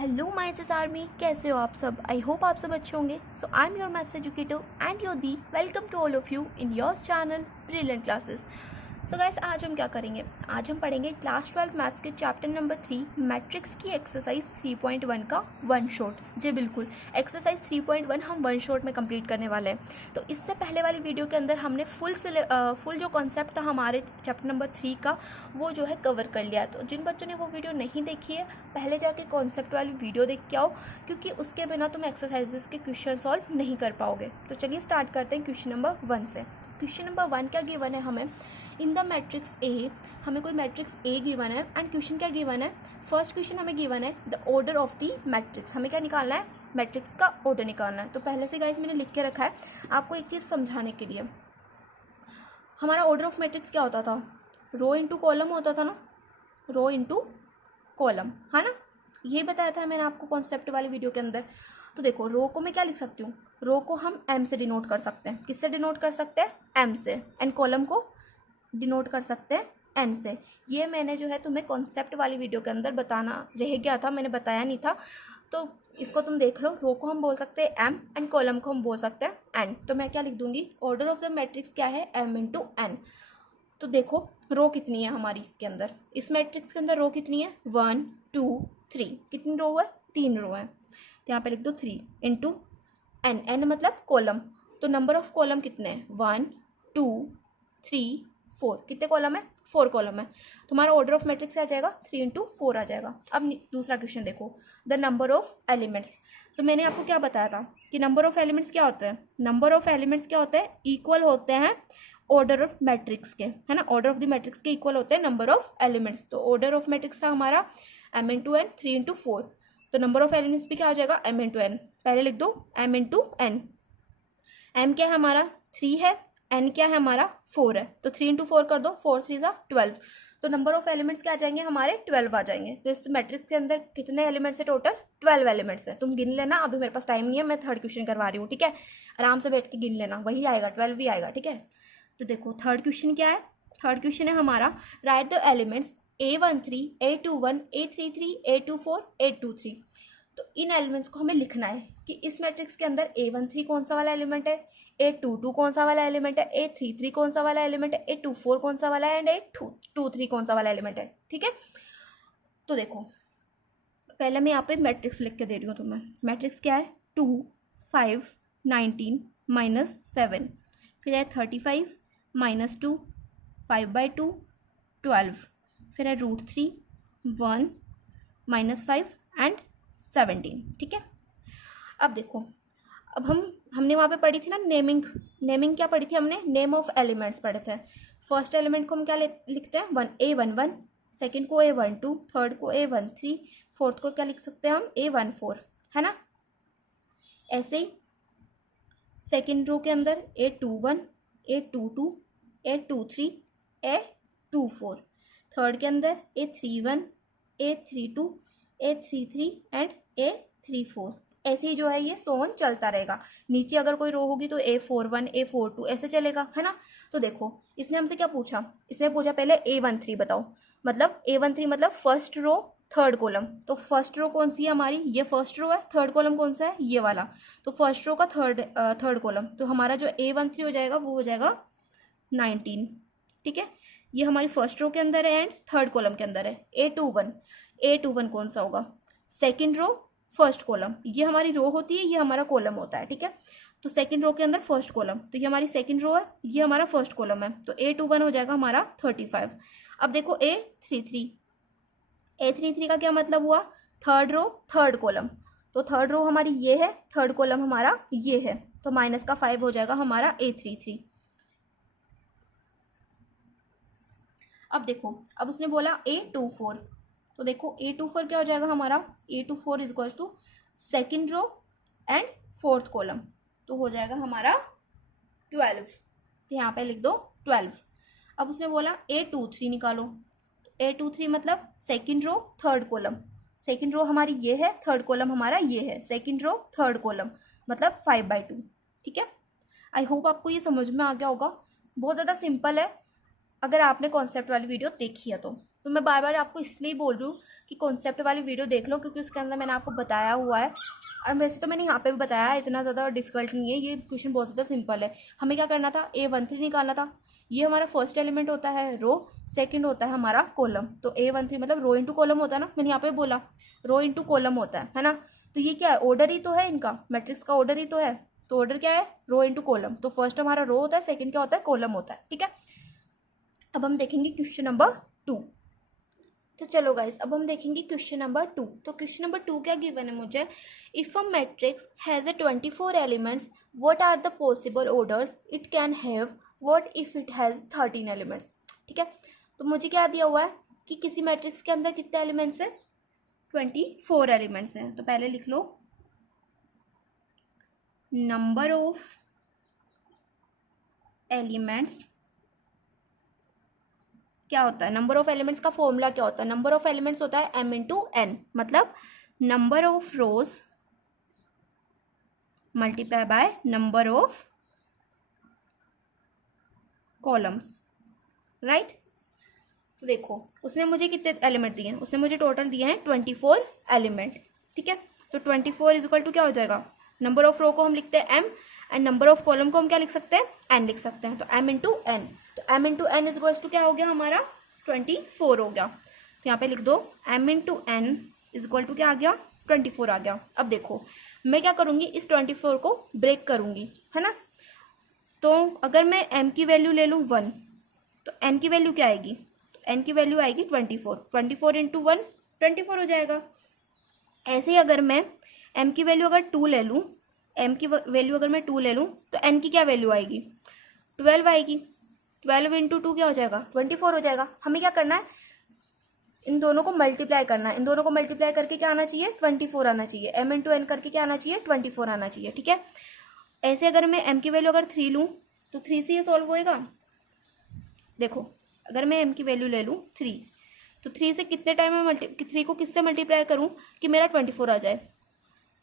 Hello my sis army, कैसे हो आप सब। आई होप आप सब अच्छे होंगे। So I am your maths educator and your the welcome to all of you in your channel brilliant classes. So guys, आज हम क्या करेंगे, आज हम पढ़ेंगे क्लास 12 मैथ्स के चैप्टर नंबर 3 मैट्रिक्स की एक्सरसाइज 3.1 का वन शॉट। जी बिल्कुल, एक्सरसाइज 3.1 हम वन शॉट में कंप्लीट करने वाले हैं। तो इससे पहले वाली वीडियो के अंदर हमने फुल जो कॉन्सेप्ट था हमारे चैप्टर नंबर 3 का, वो जो है कवर कर लिया। तो जिन बच्चों ने वो वीडियो नहीं देखी है, पहले जाके कॉन्सेप्ट वाली वीडियो देख के आओ, क्योंकि उसके बिना तुम एक्सरसाइजेस के क्वेश्चन सॉल्व नहीं कर पाओगे। तो चलिए स्टार्ट करते हैं क्वेश्चन नंबर 1 से। क्वेश्चन नंबर 1 क्या गिवन है हमें, इन द मैट्रिक्स ए, हमें कोई मैट्रिक्स ए गिवन है एंड क्वेश्चन क्या गिवन है। फर्स्ट क्वेश्चन हमें गिवन है the order of the matrix, हमें क्या निकालना है, मैट्रिक्स का ऑर्डर निकालना है। तो पहले से गाइस मैंने लिख के रखा है आपको एक चीज़ समझाने के लिए। हमारा ऑर्डर ऑफ मैट्रिक्स क्या होता था, रो इंटू कॉलम होता था ना, रो इंटू कॉलम, है ना। ये बताया था मैंने आपको कॉन्सेप्ट वाली वीडियो के अंदर। तो देखो, रो को मैं क्या लिख सकती हूँ, रो को हम एम से डिनोट कर सकते हैं। किससे डिनोट कर सकते हैं, एम से। एंड कॉलम को डिनोट कर सकते हैं एन से। ये मैंने जो है तुम्हें कॉन्सेप्ट वाली वीडियो के अंदर बताना रह गया था, मैंने बताया नहीं था, तो इसको तुम देख लो। रो को हम बोल सकते हैं एम एंड कॉलम को हम बोल सकते हैं एन। तो मैं क्या लिख दूंगी, ऑर्डर ऑफ द मैट्रिक्स क्या है, एम इंटू एन। तो देखो रो कितनी है हमारी इसके अंदर, इस मैट्रिक्स के अंदर रो कितनी है, 1 2 3। कितनी रो है, 3 रो है। तो यहाँ पे लिख दो 3 इंटू एन, एन मतलब कॉलम। तो नंबर ऑफ कॉलम कितने हैं, 1 2 3 4। कितने कॉलम है, 4 कॉलम है। तुम्हारा ऑर्डर ऑफ मैट्रिक्स आ जाएगा 3 इंटू 4 आ जाएगा। अब दूसरा क्वेश्चन देखो, द नंबर ऑफ एलिमेंट्स। तो मैंने आपको क्या बताया था कि नंबर ऑफ एलिमेंट्स क्या होते हैं, नंबर ऑफ एलिमेंट्स क्या होते हैं, इक्वल होते हैं ऑर्डर ऑफ मैट्रिक्स के, है ना। ऑर्डर ऑफ द मैट्रिक्स के इक्वल होते हैं नंबर ऑफ एलिमेंट्स। तो ऑर्डर ऑफ मैट्रिक्स था हमारा एम इंटू एन, 3 इंटू 4। तो नंबर ऑफ एलिमेंट्स भी क्या आ जाएगा, एम इंटू एन। पहले लिख दो एम इंटू एन। एम क्या है हमारा, 3 है, एन क्या है हमारा, 4 है। तो 3 इंटू 4 कर दो, 4 3 ज़ा 12। तो नंबर ऑफ एलिमेंट्स क्या आ जाएंगे हमारे, 12 आ जाएंगे। तो इस मैट्रिक्स के अंदर कितने एलिमेंट्स है, टोटल 12 एलिमेंट्स है। तुम गिन लेना, अभी मेरे पास टाइम नहीं है, मैं थर्ड क्वेश्चन करवा रही हूँ, ठीक है। आराम से बैठ के गिन लेना, वही आएगा, 12 भी आएगा, ठीक है। तो देखो थर्ड क्वेश्चन क्या है, थर्ड क्वेश्चन है हमारा right the elements A13 A21 A33 A24 A23। तो इन एलिमेंट्स को हमें लिखना है कि इस मैट्रिक्स के अंदर A13 कौन सा वाला एलिमेंट है, A22 कौन सा वाला एलिमेंट है, A33 कौन सा वाला एलिमेंट है, A24 कौन सा वाला है एंड A23 कौन सा वाला एलिमेंट है, ठीक है। तो देखो पहले मैं यहाँ पे मैट्रिक्स लिख के दे रही हूँ तुम्हें। मैट्रिक्स क्या है, 2 5 19 -7, फिर है 35 -2 5/2 12, फिर है √3 1 -5 एंड 17, ठीक है। अब देखो, अब हमने वहाँ पे पढ़ी थी ना नेमिंग, नेमिंग क्या पढ़ी थी हमने, नेम ऑफ एलिमेंट्स पढ़े थे। फर्स्ट एलिमेंट को हम क्या लिखते हैं, A11, सेकंड को A12, थर्ड को A13, फोर्थ को क्या लिख सकते हैं हम, A14, है ना। ऐसे ही सेकंड रो के अंदर A21 A22 A23 A24, third के अंदर A31 A32 A33 and A34। ऐसे ही जो है ये सोन चलता रहेगा। नीचे अगर कोई रो होगी तो A41 A42 ऐसे चलेगा, है ना। तो देखो इसने हमसे क्या पूछा, इसने पूछा पहले A13 बताओ, मतलब A13 मतलब फर्स्ट रो थर्ड कॉलम। तो फर्स्ट रो कौन सी है हमारी, ये फर्स्ट रो है, थर्ड कॉलम कौन सा है, ये वाला। तो फर्स्ट रो का थर्ड कॉलम, तो हमारा जो A13 हो जाएगा वो हो जाएगा 19, ठीक है। ये हमारी फर्स्ट रो के अंदर है एंड थर्ड कॉलम के अंदर है। A21 कौन सा होगा, सेकेंड रो फर्स्ट कॉलम। ये हमारी रो होती है, ये हमारा कॉलम होता है, ठीक है। तो सेकंड रो के अंदर फर्स्ट कॉलम, तो ये हमारी सेकंड रो है, ये हमारा फर्स्ट कॉलम है। तो A21 हो जाएगा हमारा 35। अब देखो A33 का क्या मतलब हुआ, थर्ड रो थर्ड कॉलम। तो थर्ड रो हमारी ये है, थर्ड कॉलम हमारा ये है, तो माइनस का 5 हो जाएगा हमारा A33। अब देखो, अब उसने बोला A24, तो देखो A24 क्या हो जाएगा हमारा, A24 is equals to second row and fourth column, तो हो जाएगा हमारा 12। तो यहाँ पे लिख दो 12। अब उसने बोला A23 निकालो, A23 मतलब second row third column. Second row हमारी ये है, थर्ड कॉलम हमारा ये है, सेकेंड रो थर्ड कॉलम मतलब 5/2, ठीक है। आई होप आपको ये समझ में आ गया होगा, बहुत ज़्यादा सिंपल है अगर आपने कॉन्सेप्ट वाली वीडियो देखी है तो। तो मैं बार बार आपको इसलिए बोल रही हूँ कि कॉन्सेप्ट वाली वीडियो देख लो, क्योंकि उसके अंदर मैंने आपको बताया हुआ है। और वैसे तो मैंने यहाँ पे भी बताया, इतना ज़्यादा डिफिकल्ट नहीं है, ये क्वेश्चन बहुत ज़्यादा सिंपल है। हमें क्या करना था, A13 निकालना था। ये हमारा फर्स्ट एलिमेंट होता है रो, सेकंड होता है हमारा कॉलम। तो A13 मतलब रो इंटू कॉलम होता है ना, मैंने यहाँ पे बोला रो इंटू कॉलम होता है ना। तो ये क्या है, ऑर्डर ही तो है इनका, मैट्रिक्स का ऑर्डर ही तो है। तो ऑर्डर क्या है, रो इंटू कॉलम। तो फर्स्ट हमारा रो होता है, सेकंड क्या होता है, कॉलम होता है। ठीक है, अब हम देखेंगे क्वेश्चन नंबर 2। तो चलो गाइस, अब हम देखेंगे क्वेश्चन नंबर 2। तो क्वेश्चन नंबर 2 क्या गिवन है मुझे, if a matrix has a 24 elements what are the possible orders it can have, what if it has 13 elements. ठीक है, तो मुझे क्या दिया हुआ है कि किसी मैट्रिक्स के अंदर कितने एलिमेंट्स हैं, 24 एलिमेंट्स हैं। तो पहले लिख लो नंबर ऑफ एलिमेंट्स क्या होता है, नंबर ऑफ एलिमेंट्स का फॉर्मूला क्या होता है, नंबर ऑफ एलिमेंट्स होता है m इंटू एन, मतलब number of rose multiply by number of columns, right. तो देखो उसने मुझे कितने एलिमेंट दिए हैं, उसने मुझे टोटल दिए हैं 24 एलिमेंट। ठीक है, तो 24 इज इक्वल टू क्या हो जाएगा, नंबर ऑफ रो को हम लिखते हैं m and number of column को हम क्या लिख सकते हैं, n लिख सकते हैं। तो m इंटू एन, तो m into n is equal to क्या हो गया हमारा 24 हो गया। तो यहाँ पे लिख दो m into n is equal to क्या आ गया, 24 आ गया। अब देखो मैं क्या करूँगी, इस 24 को ब्रेक करूँगी, है ना। तो अगर मैं m की वैल्यू ले लूँ 1, तो n की वैल्यू क्या आएगी, तो n की वैल्यू आएगी 24, 24 इंटू 1 24 हो जाएगा। ऐसे ही अगर मैं m की वैल्यू अगर 2 ले लूँ, m की वैल्यू अगर मैं 2 ले लूँ, तो n की क्या वैल्यू आएगी, 12 आएगी। 12 इंटू 2 क्या हो जाएगा, 24 हो जाएगा। हमें क्या करना है, इन दोनों को मल्टीप्लाई करना है। इन दोनों को मल्टीप्लाई करके क्या आना चाहिए, 24 आना चाहिए। m इंटू एन करके क्या आना चाहिए, 24 आना चाहिए। ठीक है, ऐसे अगर मैं m की वैल्यू अगर 3 लूँ, तो 3 से ये सॉल्व होएगा। देखो अगर मैं m की वैल्यू ले लूँ 3, तो 3 से कितने टाइम में 3 को किससे मल्टीप्लाई करूँ कि मेरा 24 आ जाए।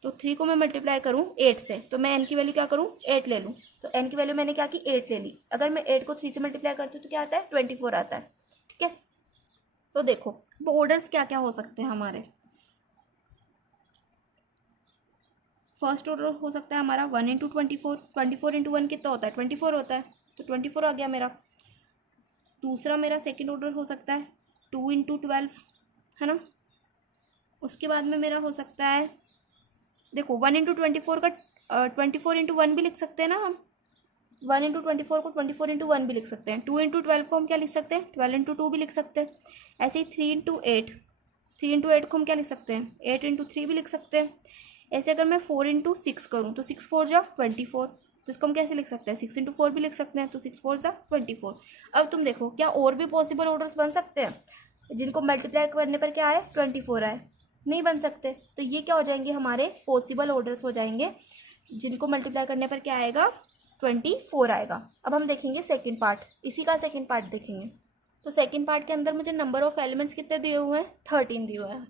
तो 3 को मैं मल्टीप्लाई करूँ 8 से, तो मैं n की वैल्यू क्या करूँ, 8 ले लूँ। तो n की वैल्यू मैंने क्या की, 8 ले ली। अगर मैं 8 को 3 से मल्टीप्लाई करती हूँ तो क्या आता है, 24 आता है। ठीक है, तो देखो वो ऑर्डर्स क्या क्या हो सकते हैं हमारे। फर्स्ट ऑर्डर हो सकता है हमारा 1 इंटू 24, 24 इंटू 1 कितना होता है, 24 होता है। तो 24 आ गया मेरा। दूसरा मेरा सेकेंड ऑर्डर हो सकता है 2 इंटू 12, है ना। उसके बाद में मेरा हो सकता है, देखो 1 इंटू 24 का 24 इंटू 1 भी लिख सकते हैं ना हम। 1 इंटू 24 को 24 इंटू 1 भी लिख सकते हैं। 2 इंटू 12 को हम क्या लिख सकते हैं, 12 इंटू 2 भी लिख सकते हैं। ऐसे ही 3 इंटू 8, 3 इंटू 8 को हम क्या लिख सकते हैं, 8 इंटू 3 भी लिख सकते हैं। ऐसे अगर मैं 4 इंटू 6 करूँ, तो 6 4 जा 24, तो इसको हम कैसे लिख सकते हैं, 6 इंटू 4 भी लिख सकते हैं। तो 6 4 जा 24। अब तुम देखो क्या और भी पॉसिबल ऑर्डर्स बन सकते हैं जिनको मल्टीप्लाई करने पर क्या आए, 24 आए, नहीं बन सकते। तो ये क्या हो जाएंगे, हमारे पॉसिबल ऑर्डर्स हो जाएंगे जिनको मल्टीप्लाई करने पर क्या आएगा, 24 आएगा। अब हम देखेंगे सेकंड पार्ट, इसी का सेकंड पार्ट देखेंगे। तो सेकंड पार्ट के अंदर मुझे नंबर ऑफ एलिमेंट्स कितने दिए हुए हैं, 13 दिए हुए हैं।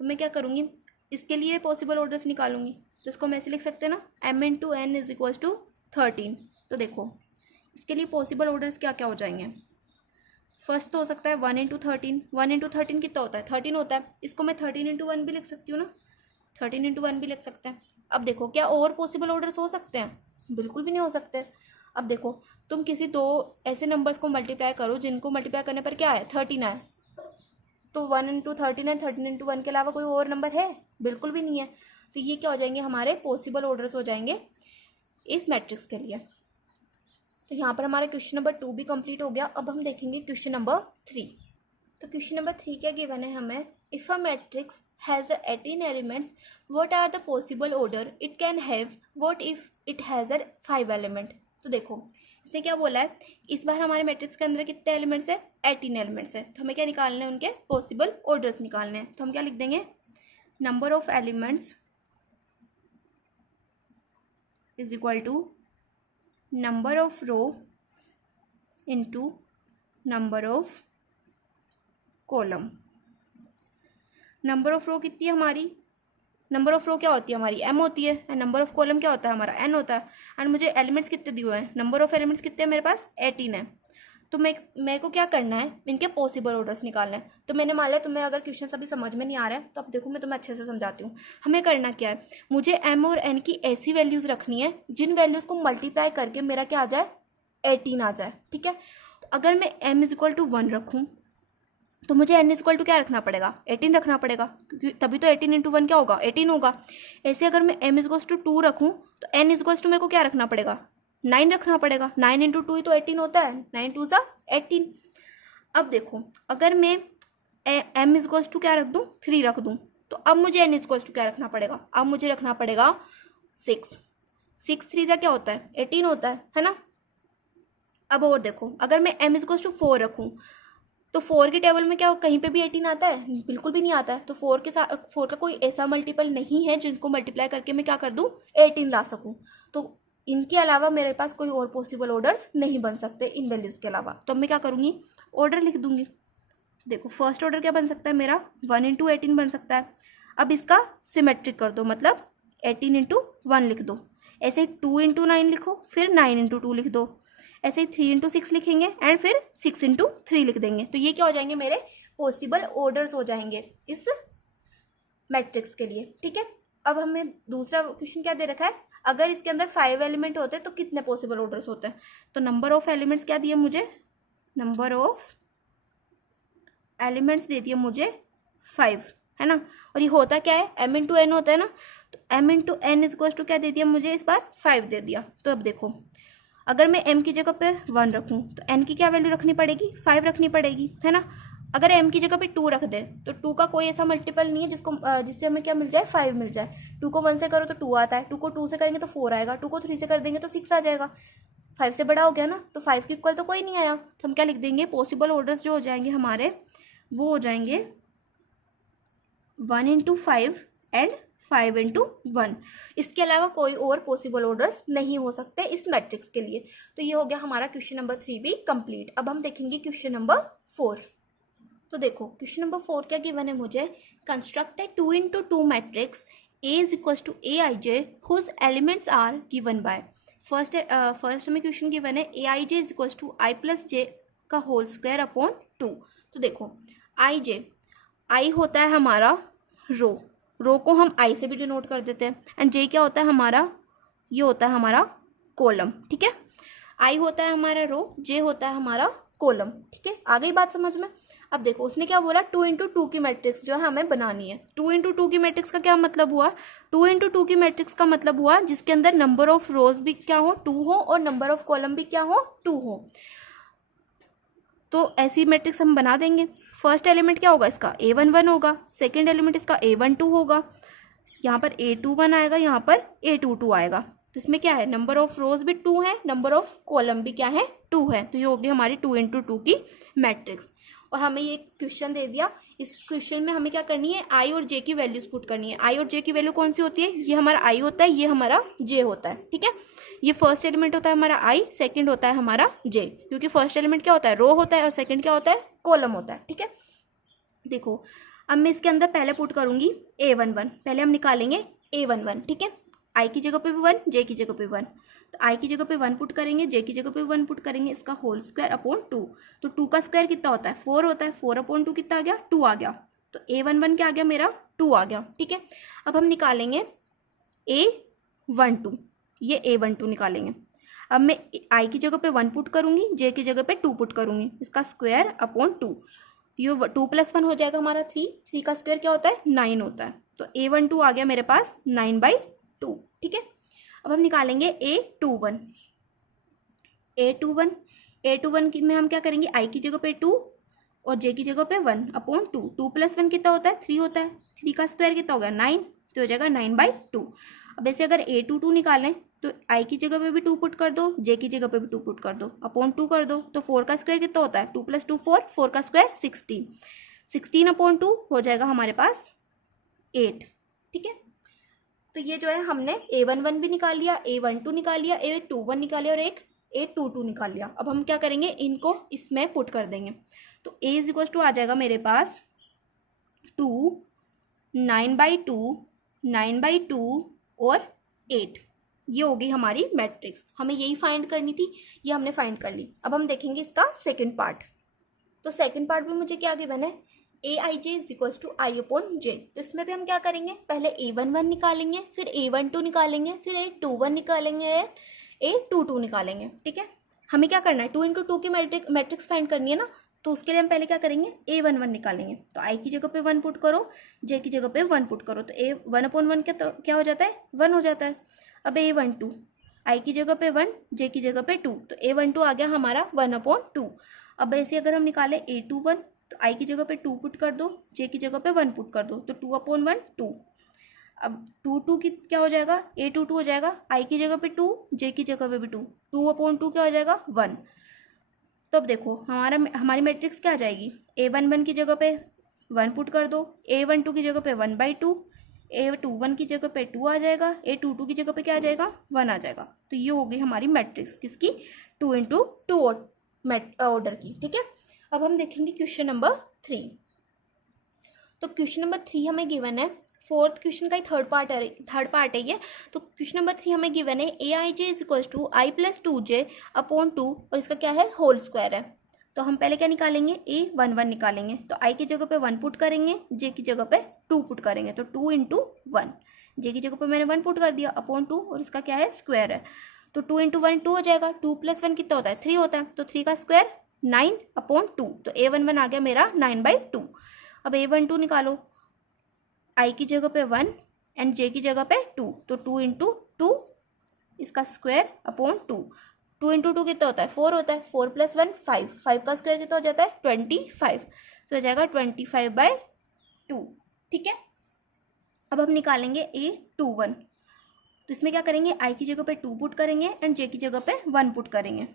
तो मैं क्या करूँगी, इसके लिए पॉसिबल ऑर्डर्स निकालूंगी। तो इसको हम ऐसे लिख सकते हैं ना, m into n is equals to 13। तो देखो इसके लिए पॉसिबल ऑर्डर्स क्या क्या हो जाएंगे। फर्स्ट तो हो सकता है 1 इंटू 13, 1 इंटू 13 कितना होता है, 13 होता है। इसको मैं 13 इंटू 1 भी लिख सकती हूँ ना, 13 इंटू 1 भी लिख सकते हैं। अब देखो क्या और पॉसिबल ऑर्डर्स हो सकते हैं, बिल्कुल भी नहीं हो सकते। अब देखो तुम किसी दो ऐसे नंबर्स को मल्टीप्लाई करो जिनको मल्टीप्लाई करने पर क्या है, 13 आए। तो 1 इंटू 13 है, 13 इंटू 1 के अलावा कोई और नंबर है, बिल्कुल भी नहीं है। तो ये क्या हो जाएंगे, हमारे पॉसिबल ऑर्डर्स हो जाएंगे इस मैट्रिक्स के लिए। तो यहाँ पर हमारा क्वेश्चन नंबर 2 भी कंप्लीट हो गया। अब हम देखेंगे क्वेश्चन नंबर 3। तो क्वेश्चन नंबर 3 क्या गिवन है हमें, if a matrix has 18 elements what are the possible order it can have, what if it has 5 element. तो देखो इसने क्या बोला है, इस बार हमारे मैट्रिक्स के अंदर कितने एलिमेंट्स है, 18 एलिमेंट्स है। तो हमें क्या निकालने हैं, उनके पॉसिबल ऑर्डर्स निकालने हैं। तो हम क्या लिख देंगे, number of elements is equal to number of row into number of column. Number of row कितनी है हमारी, नंबर ऑफ रो क्या होती है हमारी, m होती है, एंड नंबर ऑफ कॉलम क्या होता है हमारा, n होता है। एंड मुझे एलिमेंट्स कितने दिए हुए हैं, नंबर ऑफ एलिमेंट्स कितने हैं मेरे पास, 18 है। तो मेरे को क्या करना है, इनके पॉसिबल ऑर्डर्स निकालना है। तो मैंने मान लिया तुम्हें अगर क्वेश्चन अभी समझ में नहीं आ रहा है तो अब देखो मैं तुम्हें अच्छे से समझाती हूँ। हमें करना क्या है, मुझे एम और एन की ऐसी वैल्यूज़ रखनी है जिन वैल्यूज़ को मल्टीप्लाई करके मेरा क्या आ जाए, 18 आ जाए। ठीक है, तो अगर मैं m इज इक्वल टू 1 रखूँ तो मुझे n इज इक्वल टू क्या रखना पड़ेगा, 18 रखना पड़ेगा, क्योंकि तभी तो 18 इंटू 1 क्या होगा, 18 होगा। ऐसे अगर मैं m इज इक्वल टू 2 रखूँ तो n इज इक्वल टू मेरे को क्या रखना पड़ेगा, 9 रखना पड़ेगा। 9 इंटू 2 ही तो 18 होता है, 9 2 सा 18। अब देखो अगर मैं m इज इक्वल टू क्या रख दूँ, 3 रख दूँ, तो अब मुझे n इज इक्वल टू क्या रखना पड़ेगा, अब मुझे रखना पड़ेगा 6। 6 3 सा क्या होता है, 18 होता है ना। अब और देखो अगर मैं m इज इक्वल टू 4 रखूँ तो 4 की टेबल में क्या कहीं पे भी 18 आता है, बिल्कुल भी नहीं आता है। तो 4 के साथ 4 का कोई ऐसा मल्टीपल नहीं है जिनको मल्टीप्लाई करके मैं क्या कर दूं, 18 ला सकूं। तो इनके अलावा मेरे पास कोई और पॉसिबल ऑर्डर्स नहीं बन सकते इन वैल्यूज़ के अलावा। तो मैं क्या करूँगी, ऑर्डर लिख दूंगी। देखो फर्स्ट ऑर्डर क्या बन सकता है मेरा, 1 इंटू 18 बन सकता है। अब इसका सिमेट्रिक कर दो, मतलब 18 इंटू 1 लिख दो। ऐसे 2 इंटू 9 लिखो, फिर 9 इंटू 2 लिख दो। ऐसे ही 3 इंटू 6 लिखेंगे एंड फिर 6 इंटू 3 लिख देंगे। तो ये क्या हो जाएंगे, मेरे पॉसिबल ऑर्डर्स हो जाएंगे इस मैट्रिक्स के लिए। ठीक है, अब हमें दूसरा क्वेश्चन क्या दे रखा है, अगर इसके अंदर 5 एलिमेंट होते हैं तो कितने पॉसिबल ऑर्डर्स होते हैं। तो नंबर ऑफ एलिमेंट्स क्या दिए मुझे, नंबर ऑफ एलिमेंट्स दे दिए मुझे 5, है ना। और ये होता क्या है, m इंटू एन होता है ना। तो m into n is equal to क्या दे दिया मुझे, इस बार 5 दे दिया। तो अब देखो अगर मैं m की जगह पे 1 रखूँ तो n की क्या वैल्यू रखनी पड़ेगी, 5 रखनी पड़ेगी, है ना। अगर m की जगह पे 2 रख दे तो 2 का कोई ऐसा मल्टीपल नहीं है जिससे हमें क्या मिल जाए, 5 मिल जाए। 2 को 1 से करो तो 2 आता है, 2 को 2 से करेंगे तो 4 आएगा, 2 को 3 से कर देंगे तो 6 आ जाएगा। 5 से बड़ा हो गया ना, तो 5 के इक्वल तो कोई नहीं आया। तो हम क्या लिख देंगे, पॉसिबल ऑर्डर्स जो हो जाएंगे हमारे वो हो जाएंगे 1 इंटू 5 एंड 5 इंटू 1। इसके अलावा कोई और पॉसिबल ऑर्डर्स नहीं हो सकते इस मैट्रिक्स के लिए। तो ये हो गया हमारा क्वेश्चन नंबर 3 भी कंप्लीट। अब हम देखेंगे क्वेश्चन नंबर 4। तो देखो क्वेश्चन नंबर 4 क्या गिवन है मुझे, constructed 2 into 2 matrix A is equal to AIJ whose elements are given by. First हमें क्वेश्चन गिवन है AIJ is equal to I plus J का होल स्क्वायर अपॉन 2। तो देखो आई होता है हमारा रो को हम आई से भी डिनोट कर देते हैं, एंड जे क्या होता है हमारा, ये होता है हमारा कॉलम। ठीक है, आई होता है हमारा रो, जे होता है हमारा कॉलम। ठीक है, आ गई बात समझ में। अब देखो उसने क्या बोला, 2 इंटू 2 की मैट्रिक्स जो है हमें बनानी है। 2 इंटू 2 की मैट्रिक्स का क्या मतलब हुआ, 2 इंटू 2 की मैट्रिक्स का मतलब हुआ जिसके अंदर नंबर ऑफ रोज भी क्या हो, 2 हो, और नंबर ऑफ कॉलम भी क्या हो, 2 हो। तो ऐसी मैट्रिक्स हम बना देंगे। फर्स्ट एलिमेंट क्या होगा इसका, A11 होगा, सेकंड एलिमेंट इसका A12 होगा, यहाँ पर A21 आएगा, यहाँ पर A22 आएगा। तो इसमें क्या है, नंबर ऑफ रोज भी 2 है, नंबर ऑफ कॉलम भी क्या है, 2 है। तो ये होगी हमारी 2 इंटू 2 की मैट्रिक्स। और हमें ये क्वेश्चन दे दिया, इस क्वेश्चन में हमें क्या करनी है, आई और जे की वैल्यूज पुट करनी है। आई और जे की वैल्यू कौन सी होती है, ये हमारा आई होता है, ये हमारा जे होता है। ठीक है, ये फर्स्ट एलिमेंट होता है हमारा आई, सेकंड होता है हमारा जे, क्योंकि फर्स्ट एलिमेंट क्या होता है, रो होता है, और सेकंड क्या होता है, कॉलम होता है। ठीक है, देखो अब मैं इसके अंदर पहले पुट करूंगी A11, पहले हम निकालेंगे A11। ठीक है, आई की जगह पे भी 1, जे की जगह पे 1। तो आई की जगह पे 1 पुट करेंगे, जे की जगह पे 1 पुट करेंगे, इसका होल स्क्वायर अपॉन 2। तो 2 का स्क्वायर कितना होता है, 4 होता है, 4 अपॉन 2 कितना आ गया, 2 आ गया। तो A11 क्या आ गया मेरा, 2 आ गया। ठीक है, अब हम निकालेंगे A12, ये A12 निकालेंगे। अब मैं आई की जगह पे 1 पुट करूंगी, जे की जगह पे 2 पुट करूंगी, इसका स्क्वायर अपॉन 2। ये 2 + 1 हो जाएगा हमारा 3, 3 का स्क्वायर क्या होता है, 9 होता है। तो A12 आ गया मेरे पास 9/2। ठीक है, अब हम निकालेंगे A21। A21 में हम क्या करेंगे, आई की जगह पे 2 और जे की जगह पे 1 अपॉन 2। 2 + 1 कितना होता है, 3 होता है, 3 का स्क्वायर कितना हो गया, 9, तो हो जाएगा 9/2। अब ऐसे अगर A22 निकालें तो आई की जगह पे भी 2 पुट कर दो, जे की जगह पे भी 2 पुट कर दो, अपॉन 2 कर दो। तो 4 का स्क्वायर कितना होता है, 2 + 2 4, 4 का स्क्वायर 16, 16 अपॉन 2 हो जाएगा हमारे पास 8। ठीक है, तो ये जो है हमने A11 भी निकाल लिया, A12 निकाल लिया, A21 निकाल लिया और एक A22 निकाल लिया। अब हम क्या करेंगे, इनको इसमें पुट कर देंगे। तो A इज इक्वल टू आ जाएगा मेरे पास 2, 9/2, 9/2 और 8। ये हो गई हमारी मैट्रिक्स, हमें यही फाइंड करनी थी, ये हमने फाइंड कर ली। अब हम देखेंगे इसका सेकंड पार्ट। तो सेकंड पार्ट में मुझे क्या गिवन है, Aij is equals to I upon J. तो इसमें भी हम क्या करेंगे, पहले A11 निकालेंगे, फिर A12 निकालेंगे, फिर A21 निकालेंगे, A22 निकालेंगे। ठीक है, हमें क्या करना है, 2 इंटू 2 की मैट्रिक्स फाइंड करनी है ना, तो उसके लिए हम पहले क्या करेंगे, A11 निकालेंगे। तो I की जगह पे 1 पुट करो, J की जगह पे 1 पुट करो, तो A1 अपॉन 1 क्या हो जाता है, 1 हो जाता है। अब A12, I की जगह पे 1, J की जगह पे 2, तो A12 आ गया हमारा 1 अपॉन 2। अब ऐसे अगर हम निकालें A21, तो I की जगह पे 2 पुट कर दो, J की जगह पे 1 पुट कर दो, तो 2 अपॉन 1 2। अब 2 की क्या हो जाएगा, A22 हो जाएगा, I की जगह पे 2, J की जगह पे भी 2, 2 अपॉन 2 क्या हो जाएगा 1। तो अब देखो हमारी मैट्रिक्स क्या आ जाएगी, A11 की जगह पे 1 पुट कर दो, A12 की जगह पे 1/2, A21 की जगह पे 2 आ जाएगा, A22 की जगह पे क्या आ जाएगा, 1 आ जाएगा। तो ये हो गई हमारी मैट्रिक्स किसकी, 2 इंटू 2 ऑर्डर की। ठीक है, अब हम देखेंगे क्वेश्चन नंबर 3। तो क्वेश्चन नंबर 3 हमें गिवन है, फोर्थ क्वेश्चन का ही थर्ड पार्ट है ये। तो क्वेश्चन नंबर 3 हमें गिवन है Aij is equals to I plus 2j upon 2, और इसका क्या है, होल स्क्वायर है। तो हम पहले क्या निकालेंगे, A11 निकालेंगे। तो I की जगह पे 1 पुट करेंगे, J की जगह पे 2 पुट करेंगे, तो 2 इंटू 1, J की जगह पे मैंने 1 पुट कर दिया अपॉन 2, और इसका क्या है, स्क्वायर है। तो 2 इंटू 1 2 हो जाएगा, 2 प्लस 1 कितना होता है, 3 होता है, तो 3 का स्क्वायर 9 अपॉन 2, तो A11 आ गया मेरा 9/2। अब A12 निकालो, I की जगह पे 1 एंड J की जगह पे 2, तो 2 इंटू 2, इसका स्क्वायर अपॉन 2, 2 इंटू 2 कितना होता है, 4 होता है, 4 प्लस 1 5, 5 का स्क्वायर कितना हो जाता है, 25, तो हो जाएगा 25/2। ठीक है, अब हम निकालेंगे A21। तो इसमें क्या करेंगे, I की जगह पे 2 पुट करेंगे एंड J की जगह पे 1 पुट करेंगे,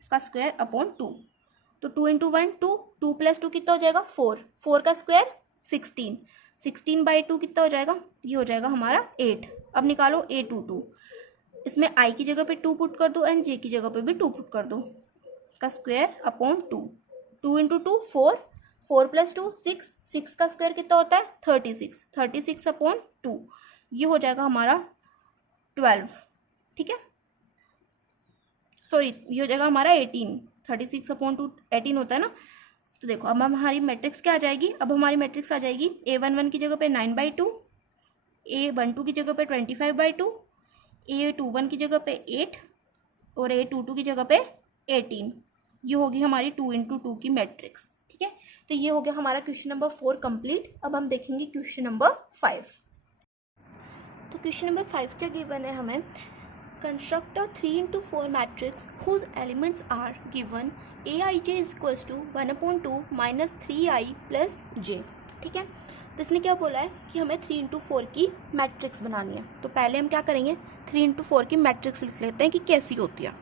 इसका स्क्वायर अपॉन 2, तो 2 इंटू 1 2, 2 प्लस 2 कितना हो जाएगा 4, 4 का स्क्वायर 16, 16/2 कितना हो जाएगा, ये हो जाएगा हमारा 8। अब निकालो A22, इसमें I की जगह पे 2 पुट कर दो एंड J की जगह पे भी 2 पुट कर दो, इसका स्क्वायर अपॉन 2, 2 इंटू 2 4, 4 प्लस 2 6, 6 का स्क्वायर कितना होता है 36, 36 अपॉन 2, ये हो जाएगा हमारा 12। ठीक है, सॉरी ये हो जाएगा हमारा 18, 36 अपॉन 2 18 होता है ना। तो देखो अब हमारी मैट्रिक्स क्या आ जाएगी, अब हमारी मैट्रिक्स आ जाएगी A11 की जगह पे 9/2, A12 की जगह पे 25/2, A21 की जगह पे 8 और A22 की जगह पे 18। ये होगी हमारी 2 इंटू 2 की मैट्रिक्स। ठीक है, तो ये हो गया हमारा क्वेश्चन नंबर 4 कंप्लीट। अब हम देखेंगे क्वेश्चन नंबर 5। तो क्वेश्चन नंबर 5 क्या गिवन है हमें, construct a 3 into 4 matrix whose elements are given Aij is equals to 1/2 minus 3i plus j। ठीक है, तो इसने क्या बोला है कि हमें 3 इंटू 4 की मैट्रिक्स बनानी है। तो पहले हम क्या करेंगे, 3 इंटू 4 की मैट्रिक्स लिख लेते हैं कि कैसी होती है।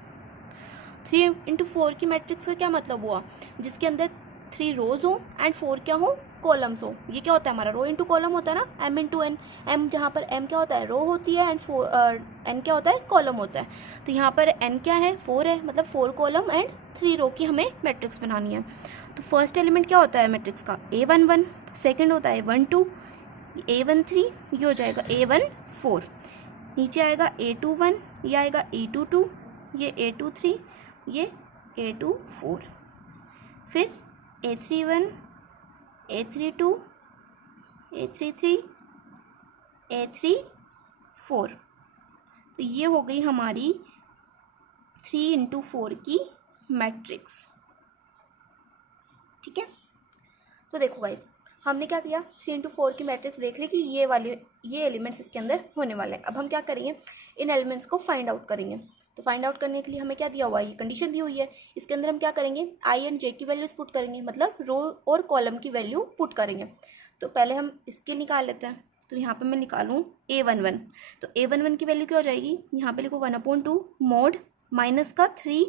3 इंटू 4 की मैट्रिक्स का क्या मतलब हुआ, जिसके अंदर 3 रोज हो एंड 4 क्या हो, कॉलम्स हो। ये क्या होता है हमारा, रो इंटू कॉलम होता है ना, m इंटू एन, m जहाँ पर m क्या होता है, रो होती है एंड n क्या होता है, कॉलम होता है। तो यहाँ पर n क्या है, 4 है, मतलब 4 कॉलम एंड 3 रो की हमें मैट्रिक्स बनानी है। तो फर्स्ट एलिमेंट क्या होता है मैट्रिक्स का, A11, सेकेंड होता है A12, A13, ये हो जाएगा A14, नीचे आएगा A21, ये आएगा A22, ये A23, ये A24, फिर A31, A32, A33, A34। तो ये हो गई हमारी 3 इंटू 4 की मैट्रिक्स। ठीक है, तो देखो गाइस हमने क्या किया, 3 इंटू 4 की मैट्रिक्स देख ली कि ये एलिमेंट्स इसके अंदर होने वाले हैं। अब हम क्या करेंगे, इन एलिमेंट्स को फाइंड आउट करेंगे। तो फाइंड आउट करने के लिए हमें क्या दिया हुआ है, ये कंडीशन दी हुई है। इसके अंदर हम क्या करेंगे, आई एंड जे की वैल्यूज पुट करेंगे, मतलब रो और कॉलम की वैल्यू पुट करेंगे। तो पहले हम इसके निकाल लेते हैं। तो यहाँ पे मैं निकालूँ A11, तो A11 की वैल्यू क्या हो जाएगी, यहाँ पे लिखो 1/2 मोड माइनस का 3,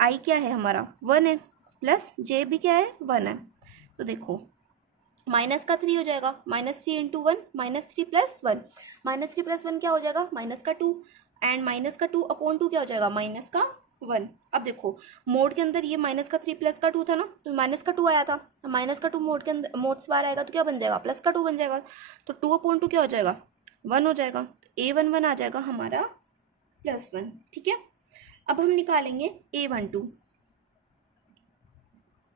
आई क्या है हमारा 1 है, प्लस जे भी क्या है 1 है। तो देखो माइनस का 3 हो जाएगा, -3 इंटू 1, -3 प्लस 1, -3 प्लस 1 क्या हो जाएगा, माइनस का 2, एंड माइनस का 2 अपॉन 2 क्या हो जाएगा, माइनस का 1। अब देखो मोड के अंदर ये माइनस का 3 प्लस का 2 था ना, तो माइनस का 2 आया था, माइनस का 2 मोड के अंदर मोड से बाहर आएगा तो क्या बन जाएगा, प्लस का 2 बन जाएगा। तो 2/2 क्या हो जाएगा, 1 हो जाएगा, तो A11 आ जाएगा हमारा +1, ठीक है। अब हम निकालेंगे A12,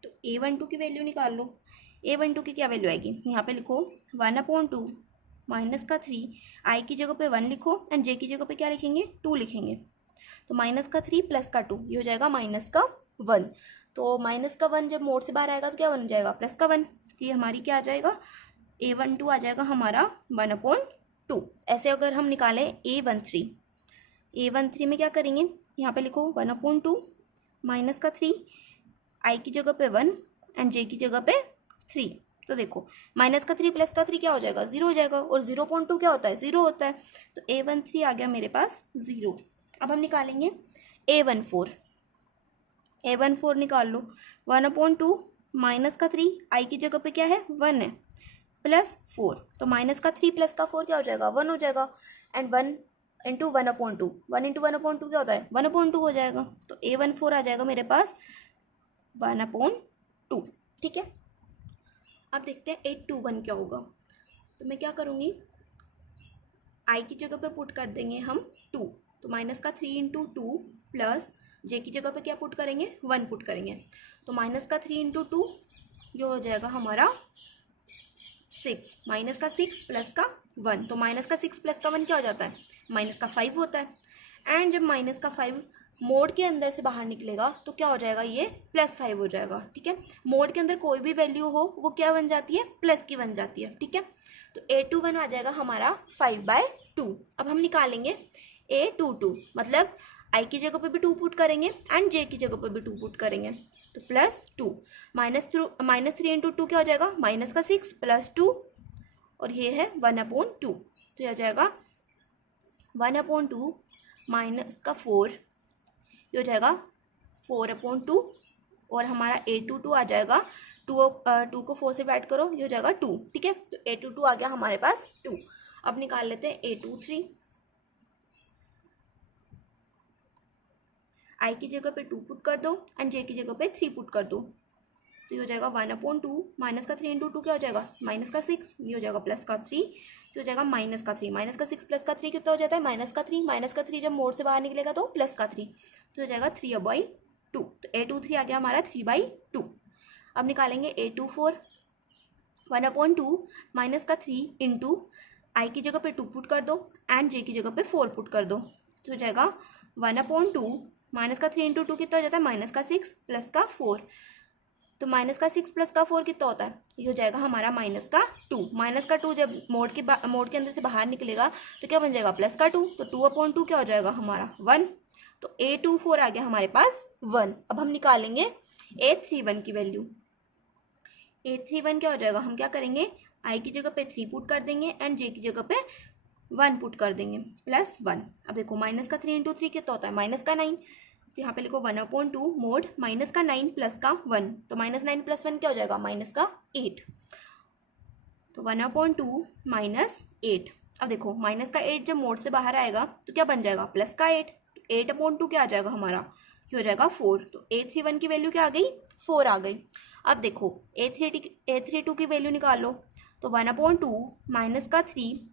तो A12 की वैल्यू निकाल लो। A12 की क्या वैल्यू आएगी, यहाँ पे लिखो 1/2 -3, I की जगह पे 1 लिखो एंड J की जगह पे क्या लिखेंगे, 2 लिखेंगे। तो -3 + 2 ये हो जाएगा -1। तो -1 जब मोड से बाहर आएगा तो क्या बन जाएगा, +1। तो ये हमारी क्या आ जाएगा, A12 आ जाएगा हमारा 1/2। ऐसे अगर हम निकालें A13 में क्या करेंगे, यहाँ पे लिखो 1/2 -3, I की जगह पे 1 एंड J की जगह पे 3। तो देखो -3 + 3 क्या हो जाएगा, 0 हो जाएगा, और 0.2 क्या होता है, 0 होता है। तो A13 आ गया मेरे पास 0। अब हम निकालेंगे A14 निकाल लो। 1/2 -3, I की जगह पे क्या है, 1 है, +4। तो -3 + 4 क्या हो जाएगा, 1 हो जाएगा। एंड 1 × 1/2, 1 × 1/2 क्या होता है, 1/2 हो जाएगा। तो A14 आ जाएगा मेरे पास 1/2, ठीक है। अब देखते हैं 821 क्या होगा। तो मैं क्या करूँगी, I की जगह पे पुट कर देंगे हम 2, तो -3 × 2 प्लस J की जगह पे क्या पुट करेंगे, 1 पुट करेंगे। तो -3 × 2 ये हो जाएगा हमारा 6, -6 + 1, तो -6 + 1 क्या हो जाता है, -5 होता है। एंड जब -5 मोड के अंदर से बाहर निकलेगा तो क्या हो जाएगा, ये +5 हो जाएगा, ठीक है। मोड के अंदर कोई भी वैल्यू हो वो क्या बन जाती है, प्लस की बन जाती है, ठीक है। तो A21 आ जाएगा हमारा 5/2। अब हम निकालेंगे A22, मतलब I की जगह पे भी 2 पुट करेंगे एंड J की जगह पे भी 2 पुट करेंगे। तो +2 -3 × 2 क्या हो जाएगा, -6 + 2, और ये है 1/2। तो ये आ जाएगा 1/2 -4, ये हो जाएगा 4/2, और हमारा A22 आ जाएगा 2 को 4 से डिवाइड करो, ये हो जाएगा 2, ठीक है। तो A22 आ गया हमारे पास 2। अब निकाल लेते हैं A23। I की जगह पे 2 पुट कर दो एंड J की जगह पे 3 पुट कर दो। तो ये हो जाएगा 1/2 -3 × 2 क्या हो जाएगा, -6, ये हो जाएगा +3, तो हो जाएगा -3, -6 + 3 कितना हो जाता है, -3 जब मोड से बाहर निकलेगा तो +3, तो हो जाएगा 3/2। तो A23 आ गया हमारा 3/2। अब निकालेंगे A24। 1/2 -3 × I की जगह पे 2 पुट कर दो एंड J की जगह पे 4 पुट कर दो। तो हो जाएगा 1/2 -3 × 2 कितना हो जाता है, -6 + 4। तो -6 + 4 कितना होता है, ये हो जाएगा हमारा -2। -2 जब मोड के अंदर से बाहर निकलेगा तो क्या बन जाएगा, +2। तो 2/2 क्या हो जाएगा हमारा 1। तो A24 आ गया हमारे पास 1। अब हम निकालेंगे A31 की वैल्यू। A31 क्या हो जाएगा, हम क्या करेंगे, I की जगह पे 3 पुट कर देंगे एंड J की जगह पे 1 पुट कर देंगे, +1। अब देखो -3 × 3 कितना होता है, -9। तो यहाँ पे लिखो 1/2 मोड -9 + 1, तो -9 + 1 क्या हो जाएगा, -8। तो 1/2 -8। अब देखो -8 जब मोड से बाहर आएगा तो क्या बन जाएगा, +8। 8/2 क्या आ जाएगा हमारा, ये हो जाएगा 4। तो A31 की वैल्यू क्या आ गई, 4 आ गई। अब देखो A32 की वैल्यू निकाल लो। तो 1/2 -3,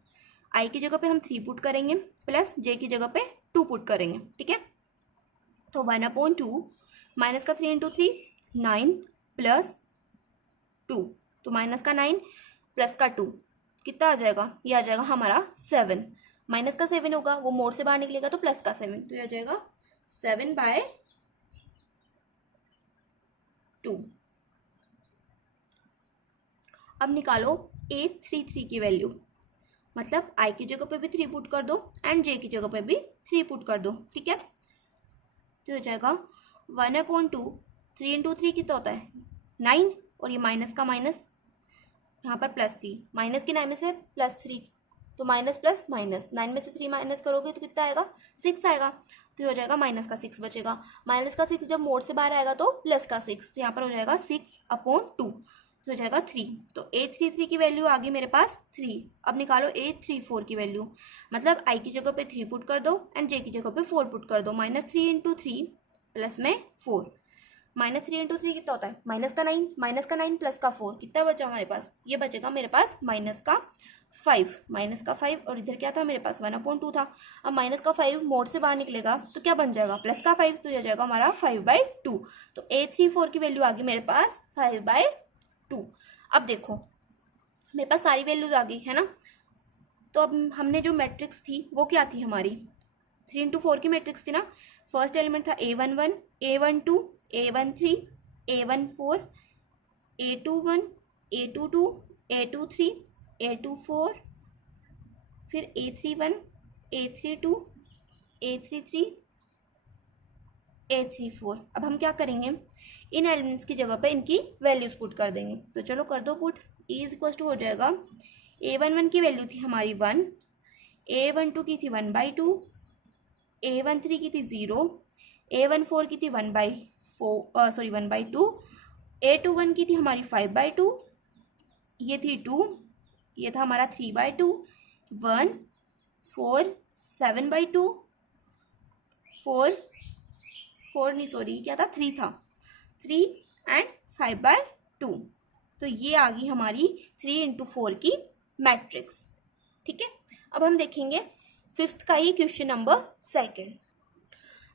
I की जगह पे हम 3 पुट करेंगे प्लस J की जगह पे 2 पुट करेंगे, ठीक है। तो 1/2 -3 × 3 9 + 2, तो -9 + 2 कितना आ जाएगा, ये आ जाएगा हमारा 7। -7 होगा, वो मोड से बाहर निकलेगा तो +7, तो ये आ जाएगा 7/2। अब निकालो A33 की वैल्यू, मतलब I की जगह पे भी 3 पुट कर दो एंड J की जगह पे भी 3 पुट कर दो, ठीक है। तो हो जाएगा 1/2 3 × 3 कितना होता है, 9, और ये माइनस का माइनस यहाँ पर +3, माइनस की 9 में से +3, तो माइनस प्लस माइनस, 9 में से 3 माइनस करोगे तो कितना आएगा, 6 आएगा। तो ये हो जाएगा -6 बचेगा। -6 जब मोड से बाहर आएगा तो +6, तो यहाँ पर हो जाएगा 6/2, तो हो जाएगा 3। तो A33 की वैल्यू आ गई मेरे पास 3। अब निकालो A34 की वैल्यू, मतलब I की जगह पे 3 पुट कर दो एंड J की जगह पे 4 पुट कर दो। -3 × 3 प्लस में 4, माइनस 3 इंटू 3 कितना होता है, माइनस का 9, माइनस का 9 प्लस का 4, कितना बचा हमारे पास, ये बचेगा मेरे पास माइनस का 5, माइनस का 5, और इधर क्या था मेरे पास 1/2 था। अब माइनस का 5 मोड से बाहर निकलेगा तो क्या बन जाएगा, प्लस का 5, तो ये जाएगा हमारा 5/2। तो A34 की वैल्यू आ गई मेरे पास 5/2। अब देखो मेरे पास सारी वैल्यूज आ गई है ना। तो अब हमने जो मैट्रिक्स थी वो क्या थी हमारी, 3 इंटू 4 की मैट्रिक्स थी ना। फर्स्ट एलिमेंट था A11, A12, A13, A14, A21, A22, A23, A24, फिर A31, A32, A33, A34। अब हम क्या करेंगे, इन एलिमेंट्स की जगह पे इनकी वैल्यूज पुट कर देंगे। तो चलो कर दो put. E is equal to हो जाएगा, A11 की वैल्यू थी हमारी 1, A12 की थी 1/2, A13 की थी 0, A14 की थी 1/2, A21 की थी हमारी 5/2, ये थी 2, ये था हमारा 3/2, 1, 4, 7/2, 4 नहीं सॉरी क्या था, 3 था, 3 एंड 5/2। तो ये आ गई हमारी 3 इंटू 4 की मैट्रिक्स। ठीक है, अब हम देखेंगे फिफ्थ का ही क्वेश्चन नंबर 2।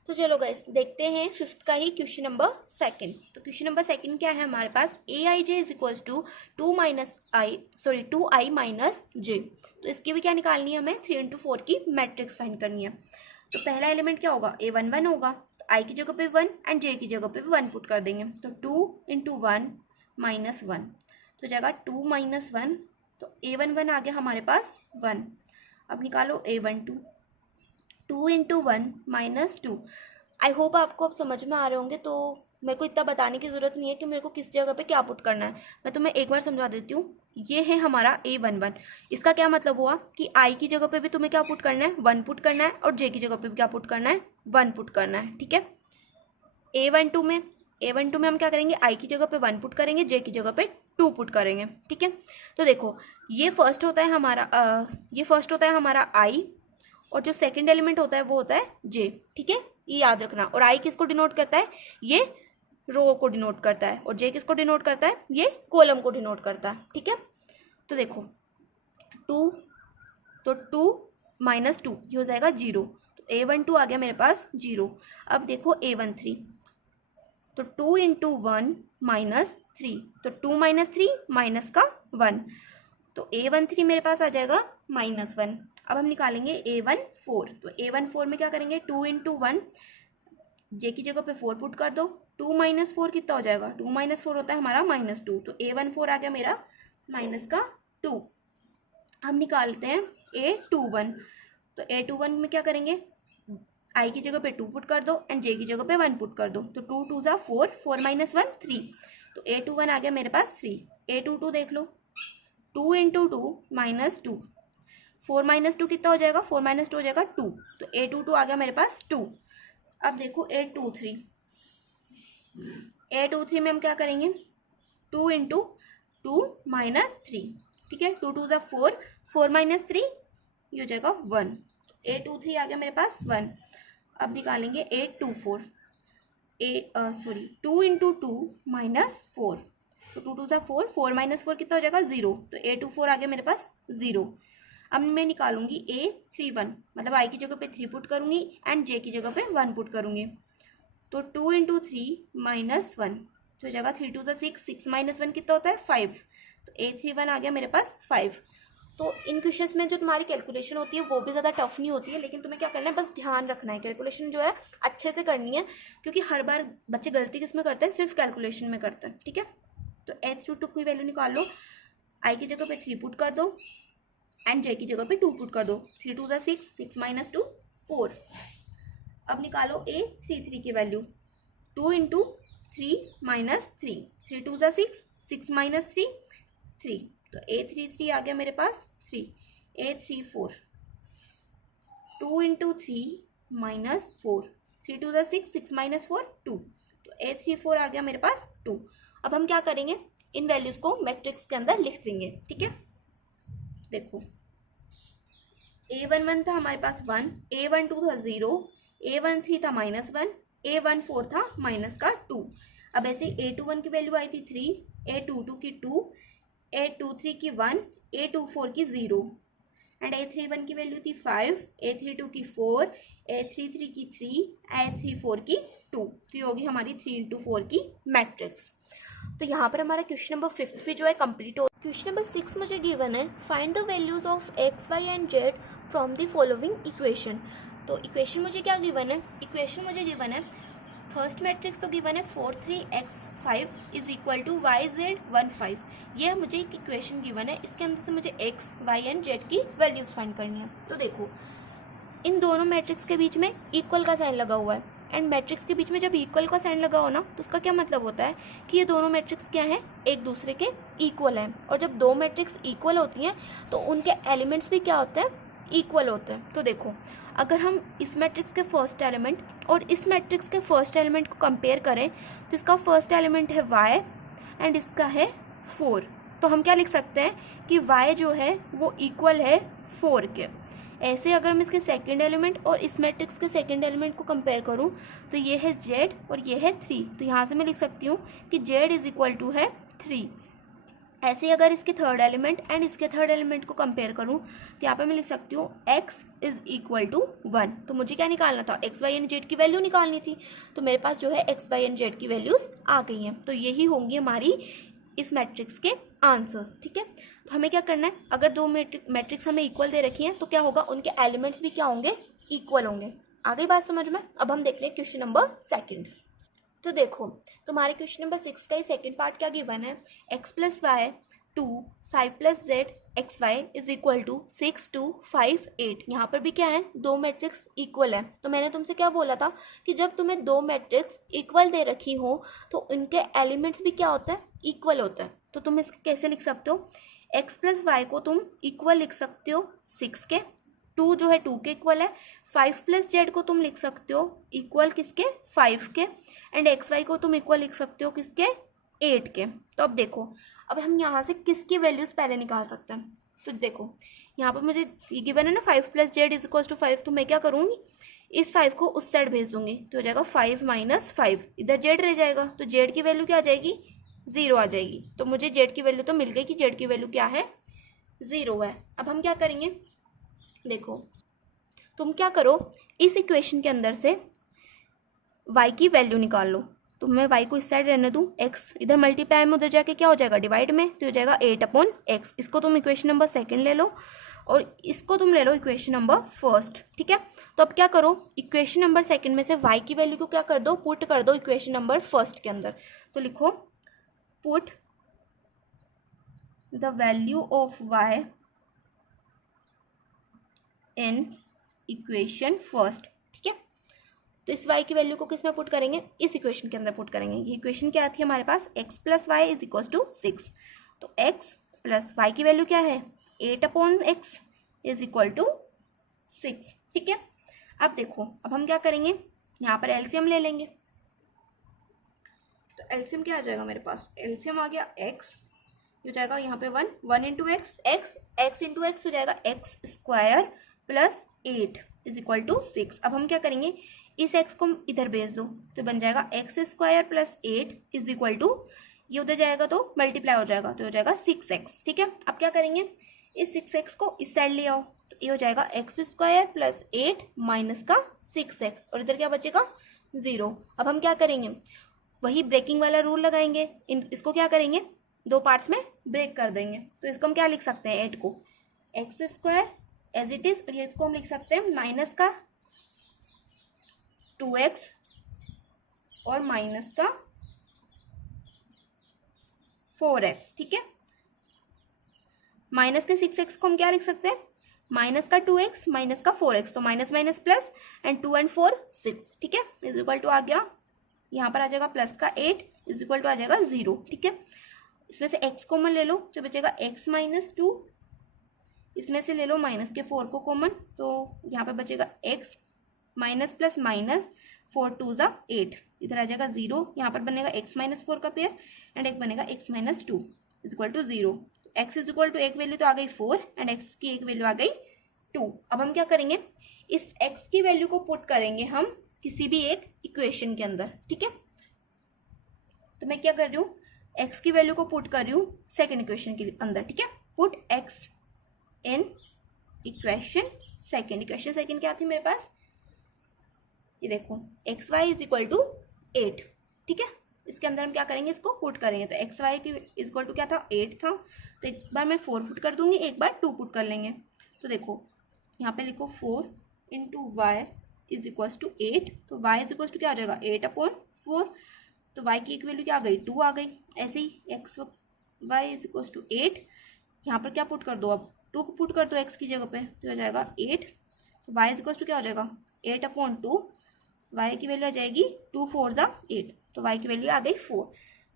तो चलो गाइस देखते हैं फिफ्थ का ही क्वेश्चन नंबर 2। तो क्वेश्चन नंबर 2 क्या है हमारे पास, Aij is equals to 2i minus j। तो इसकी भी क्या निकालनी है हमें, 3 इंटू 4 की मैट्रिक्स फाइंड करनी है। तो पहला एलिमेंट क्या होगा, A11 होगा, तो i की जगह पे 1 एंड j की जगह पे भी 1 पुट कर देंगे। तो 2 इंटू 1 माइनस 1, तो जाएगा 2 माइनस 1, तो A11 आ गया हमारे पास 1। अब निकालो A12, 2 into 1 minus 2। I hope आपको अब समझ में आ रहे होंगे, तो मेरे को इतना बताने की ज़रूरत नहीं है कि मेरे को किस जगह पे क्या पुट करना है। मैं तुम्हें एक बार समझा देती हूँ। ये है हमारा A11। इसका क्या मतलब हुआ कि i की जगह पे भी तुम्हें क्या पुट करना है, 1 पुट करना है, और j की जगह पे भी क्या पुट करना है, 1 पुट करना है। ठीक है, A12 में हम क्या करेंगे, i की जगह पे 1 पुट करेंगे, j की जगह पे 2 पुट करेंगे। ठीक है, तो देखो ये फर्स्ट होता है हमारा i, और जो सेकंड एलिमेंट होता है वो होता है j। ठीक है, ये याद रखना। और i किसको डिनोट करता है, ये रो को डिनोट करता है, और j किसको डिनोट करता है, ये कॉलम को डिनोट करता है। ठीक है, तो देखो 2, तो 2 माइनस 2 ये हो जाएगा 0, तो A12 आ गया मेरे पास 0। अब देखो A13, तो 2 इंटू 1 माइनस 3, तो 2 माइनस 3 माइनस का 1, तो A13 मेरे पास आ जाएगा -1। अब हम निकालेंगे A14, तो A14 में क्या करेंगे, 2 इंटू 1, जे की जगह पे 4 पुट कर दो, 2 माइनस 4 कितना हो जाएगा, 2 माइनस 4 होता है हमारा -2, तो A14 आ गया मेरा -2। हम निकालते हैं A21, तो A21 में क्या करेंगे, i की जगह पे 2 पुट कर दो एंड j की जगह पे 1 पुट कर दो, तो 2 2 ज़ा 4, 4 माइनस 1 3, तो A21 आ गया मेरे पास 3। A22 देख लो, 2 इंटू 2 माइनस 2, 4 माइनस 2 कितना हो जाएगा, 4 माइनस 2 हो जाएगा 2, तो A22 आ गया मेरे पास 2। अब देखो A23 में हम क्या करेंगे, 2 इंटू 2 माइनस 3। ठीक है, 2 2 ज़ा 4, 4 माइनस 3 ये हो जाएगा 1, A23 आ गया मेरे पास 1। अब निकालेंगे A24, 2 इंटू 2 माइनस 4, तो 2 2 ज़ा 4, 4 माइनस 4 कितना हो जाएगा 0, तो A24 आ गया मेरे पास 0। अब मैं निकालूंगी A31, मतलब i की जगह पे 3 पुट करूंगी एंड j की जगह पे 1 पुट करूंगी, तो 2 इंटू 3 माइनस 1, तो हो जाएगा 3 2 ज़ा 6, 6 माइनस 1 कितना होता है 5, तो A31 आ गया मेरे पास 5। तो इन क्वेश्चंस में जो तुम्हारी कैलकुलेशन होती है वो भी ज़्यादा टफ नहीं होती है, लेकिन तुम्हें क्या करना है, बस ध्यान रखना है, कैलकुलेशन जो है अच्छे से करनी है, क्योंकि हर बार बच्चे गलती किस में करते हैं, सिर्फ कैलकुलेशन में करते हैं। ठीक है, तो A32 की वैल्यू निकाल लो, i की जगह पे 3 पुट कर दो एंड j की जगह पे 2 पुट कर दो, 3 2 ज़ा 6, 6 माइनस 2 4। अब निकालो A33 की वैल्यू, 2 इंटू 3 माइनस 3, 3 2 ज़ा 6, 6 माइनस 3 3, तो A33 आ गया मेरे पास 3। A34, 2 इंटू 3 माइनस 4, 3 2 ज़ा 6, 6 माइनस 4 2, तो A34 आ गया मेरे पास 2। अब हम क्या करेंगे, इन वैल्यूज़ को मैट्रिक्स के अंदर लिख देंगे। ठीक है, देखो A11 था हमारे पास 1, A12 था 0, A13 था -1, A14 था माइनस का 2। अब ऐसे A21 की वैल्यू आई थी 3, A22 की 2, A23 की 1, A24 की 0 एंड A31 की वैल्यू थी 5, A32 की 4, A33 की 3, A34 की 2। तो ये होगी हमारी 3x4 की मैट्रिक्स। तो यहाँ पर हमारा क्वेश्चन नंबर 5 भी जो है कंप्लीट हो। क्वेश्चन नंबर 6 मुझे गिवन है, find the values of x y and z from the following equation. तो इक्वेशन मुझे क्या गिवन है, इक्वेशन मुझे गिवन है, फर्स्ट मैट्रिक्स तो गिवन है 4 3 x 5 is equal to y z 1 5। ये मुझे एक इक्वेशन गिवन है, इसके अंदर से मुझे x y एंड z की वैल्यूज फाइंड करनी है। तो देखो इन दोनों मैट्रिक्स के बीच में इक्वल का साइन लगा हुआ है, एंड मैट्रिक्स के बीच में जब इक्वल का साइन लगा हो ना तो उसका क्या मतलब होता है कि ये दोनों मैट्रिक्स क्या है, एक दूसरे के इक्वल हैं। और जब दो मैट्रिक्स इक्वल होती हैं तो उनके एलिमेंट्स भी क्या होते हैं, इक्वल होते हैं। तो देखो अगर हम इस मैट्रिक्स के फर्स्ट एलिमेंट और इस मैट्रिक्स के फर्स्ट एलिमेंट को कंपेयर करें तो इसका फर्स्ट एलिमेंट है y एंड इसका है 4। तो हम क्या लिख सकते हैं कि y जो है वो इक्वल है 4 के। ऐसे अगर हम इसके सेकंड एलिमेंट और इस मैट्रिक्स के सेकंड एलिमेंट को कंपेयर करूं तो ये है z और ये है 3। तो यहाँ से मैं लिख सकती हूँ कि z इज इक्वल टू है 3। ऐसे अगर इसके थर्ड एलिमेंट एंड इसके थर्ड एलिमेंट को कंपेयर करूं तो यहाँ पे मैं लिख सकती हूँ x इज इक्वल टू 1। तो मुझे क्या निकालना था, x y एंड z की वैल्यू निकालनी थी। तो मेरे पास जो है x y एंड z की वैल्यूज आ गई हैं। तो यही होंगी हमारी इस मैट्रिक्स के आंसर्स। ठीक है, तो हमें क्या करना है, अगर दो मैट्रिक्स हमें इक्वल दे रखी हैं तो क्या होगा, उनके एलिमेंट्स भी क्या होंगे, इक्वल होंगे। आ गई बात समझ में। अब हम देख रहे हैं क्वेश्चन नंबर 2। तो देखो तुम्हारे क्वेश्चन नंबर 6 का ही सेकंड पार्ट क्या गिवन है, x plus y 2 5 plus z x Y is equal to 6 2 5 8। यहाँ पर भी क्या है, दो मैट्रिक्स इक्वल है। तो मैंने तुमसे क्या बोला था कि जब तुम्हें दो मैट्रिक्स इक्वल दे रखी हो तो उनके एलिमेंट्स भी क्या होता है, इक्वल होता है। तो तुम इसको कैसे लिख सकते हो, x प्लस वाई को तुम इक्वल लिख सकते हो 6 के, 2 जो है 2 के इक्वल है। 5 प्लस जेड को तुम लिख सकते हो इक्वल किसके, 5 के। एंड एक्स वाई को तुम इक्वल लिख सकते हो किसके, 8 के। तो अब देखो अब हम यहाँ से किसकी वैल्यूज पहले निकाल सकते हैं। तो देखो यहाँ पर मुझे ये गिवन है ना 5 plus Z is equal to 5। तो मैं क्या करूँगी, इस 5 को उस साइड भेज दूंगी तो हो जाएगा 5 माइनस 5, इधर जेड रह जाएगा। तो जेड की वैल्यू क्या आ जाएगी, 0 आ जाएगी। तो मुझे जेड की वैल्यू तो मिल गई कि जेड की वैल्यू क्या है, 0 है। अब हम क्या करेंगे, देखो तुम क्या करो, इस इक्वेशन के अंदर से y की वैल्यू निकाल लो। तो मैं y को इस साइड रहने दूँ, x इधर मल्टीप्लाई में उधर जाके क्या हो जाएगा, डिवाइड में। तो हो जाएगा 8/x। इसको तुम इक्वेशन नंबर 2 ले लो और इसको तुम ले लो इक्वेशन नंबर 1। ठीक है, तो अब क्या करो, इक्वेशन नंबर 2 में से y की वैल्यू को क्या कर दो, पुट कर दो इक्वेशन नंबर 1 के अंदर। तो लिखो put the value of y in equation 1। ठीक है, तो इस y की वैल्यू को किस में पुट करेंगे, इस इक्वेशन के अंदर पुट करेंगे। ये इक्वेशन क्या आती है हमारे पास, x plus y is equal to 6। तो x प्लस वाई की वैल्यू क्या है, 8/x इज इक्वल टू 6। ठीक है, अब देखो अब हम क्या करेंगे, यहाँ पर एलसीएम ले लेंगे। तो एलसीएम क्या आ जाएगा मेरे पास, एलसीएम आ गया x, हो जाएगा यहाँ पे 1 into x, x into x हो जाएगा x square plus 8 is equal to 6। अब हम क्या करेंगे, इस x को इधर भेज दो तो बन जाएगा x square plus 8 is equal to, ये उधर जाएगा तो मल्टीप्लाई हो जाएगा तो हो जाएगा 6x। ठीक है, अब क्या करेंगे, इस 6x को इस साइड ले आओ तो ये हो जाएगा x स्क्वायर प्लस 8 माइनस का 6x और इधर क्या बचेगा 0। अब हम क्या करेंगे, वही ब्रेकिंग वाला रूल लगाएंगे, इसको क्या करेंगे, दो पार्ट्स में ब्रेक कर देंगे। तो इसको हम क्या लिख सकते हैं, 8 को x square as it is, और ये इसको हम लिख सकते हैं माइनस का 2x और माइनस का 4x। ठीक है, माइनस के 6x को हम क्या लिख सकते हैं, माइनस का 2x माइनस का 4x। तो minus minus plus and 2 and 4 6। ठीक है, इज इक्वल टू आ गया, यहाँ पर आ जाएगा प्लस का 8 इज इक्वल टू आ जाएगा 0। ठीक है, इसमें से x कॉमन ले लो तो बचेगा x माइनस 2, इसमें से ले लो माइनस के 4 को कॉमन तो यहाँ पे बचेगा x माइनस प्लस माइनस 4 2 ज़ा 8, इधर आ जाएगा 0। यहाँ पर बनेगा x माइनस 4 का पेयर एंड एक बनेगा x minus 2 is equal to 0। x is equal to एक वैल्यू तो आ गई 4 एंड x की एक वैल्यू आ गई 2। अब हम क्या करेंगे, इस x की वैल्यू को पुट करेंगे हम किसी भी एक इक्वेशन के अंदर। ठीक है, तो मैं क्या कर रही हूँ, x की वैल्यू को पुट कर रही हूँ सेकेंड इक्वेशन के अंदर, ठीक है। Put x in equation second. Equation second क्या थी मेरे पास, ये देखो x Y is equal to 8, ठीक है। इसके अंदर हम क्या करेंगे, इसको पुट करेंगे। तो एक्स वाई की इज इक्वल टू क्या था, 8 था। तो एक बार मैं 4 पुट कर दूंगी, एक बार 2 पुट कर लेंगे। तो देखो यहाँ पे लिखो 4 into y is equal to 8। तो वाई इज इक्वल टू क्या आ जाएगा, 8/4। तो वाई की एक वैल्यू क्या आ गई, 2 आ गई। ऐसे ही X Y is equal to 8, यहाँ पर क्या पुट कर दो, अब 2 को पुट कर दो एक्स की जगह पे, तो हो जाएगा 8। तो वाई इज इक्वल टू क्या हो जाएगा, 8/2। वाई की वैल्यू आ जाएगी 2 4 जा 8। तो वाई की वैल्यू आ गई 4।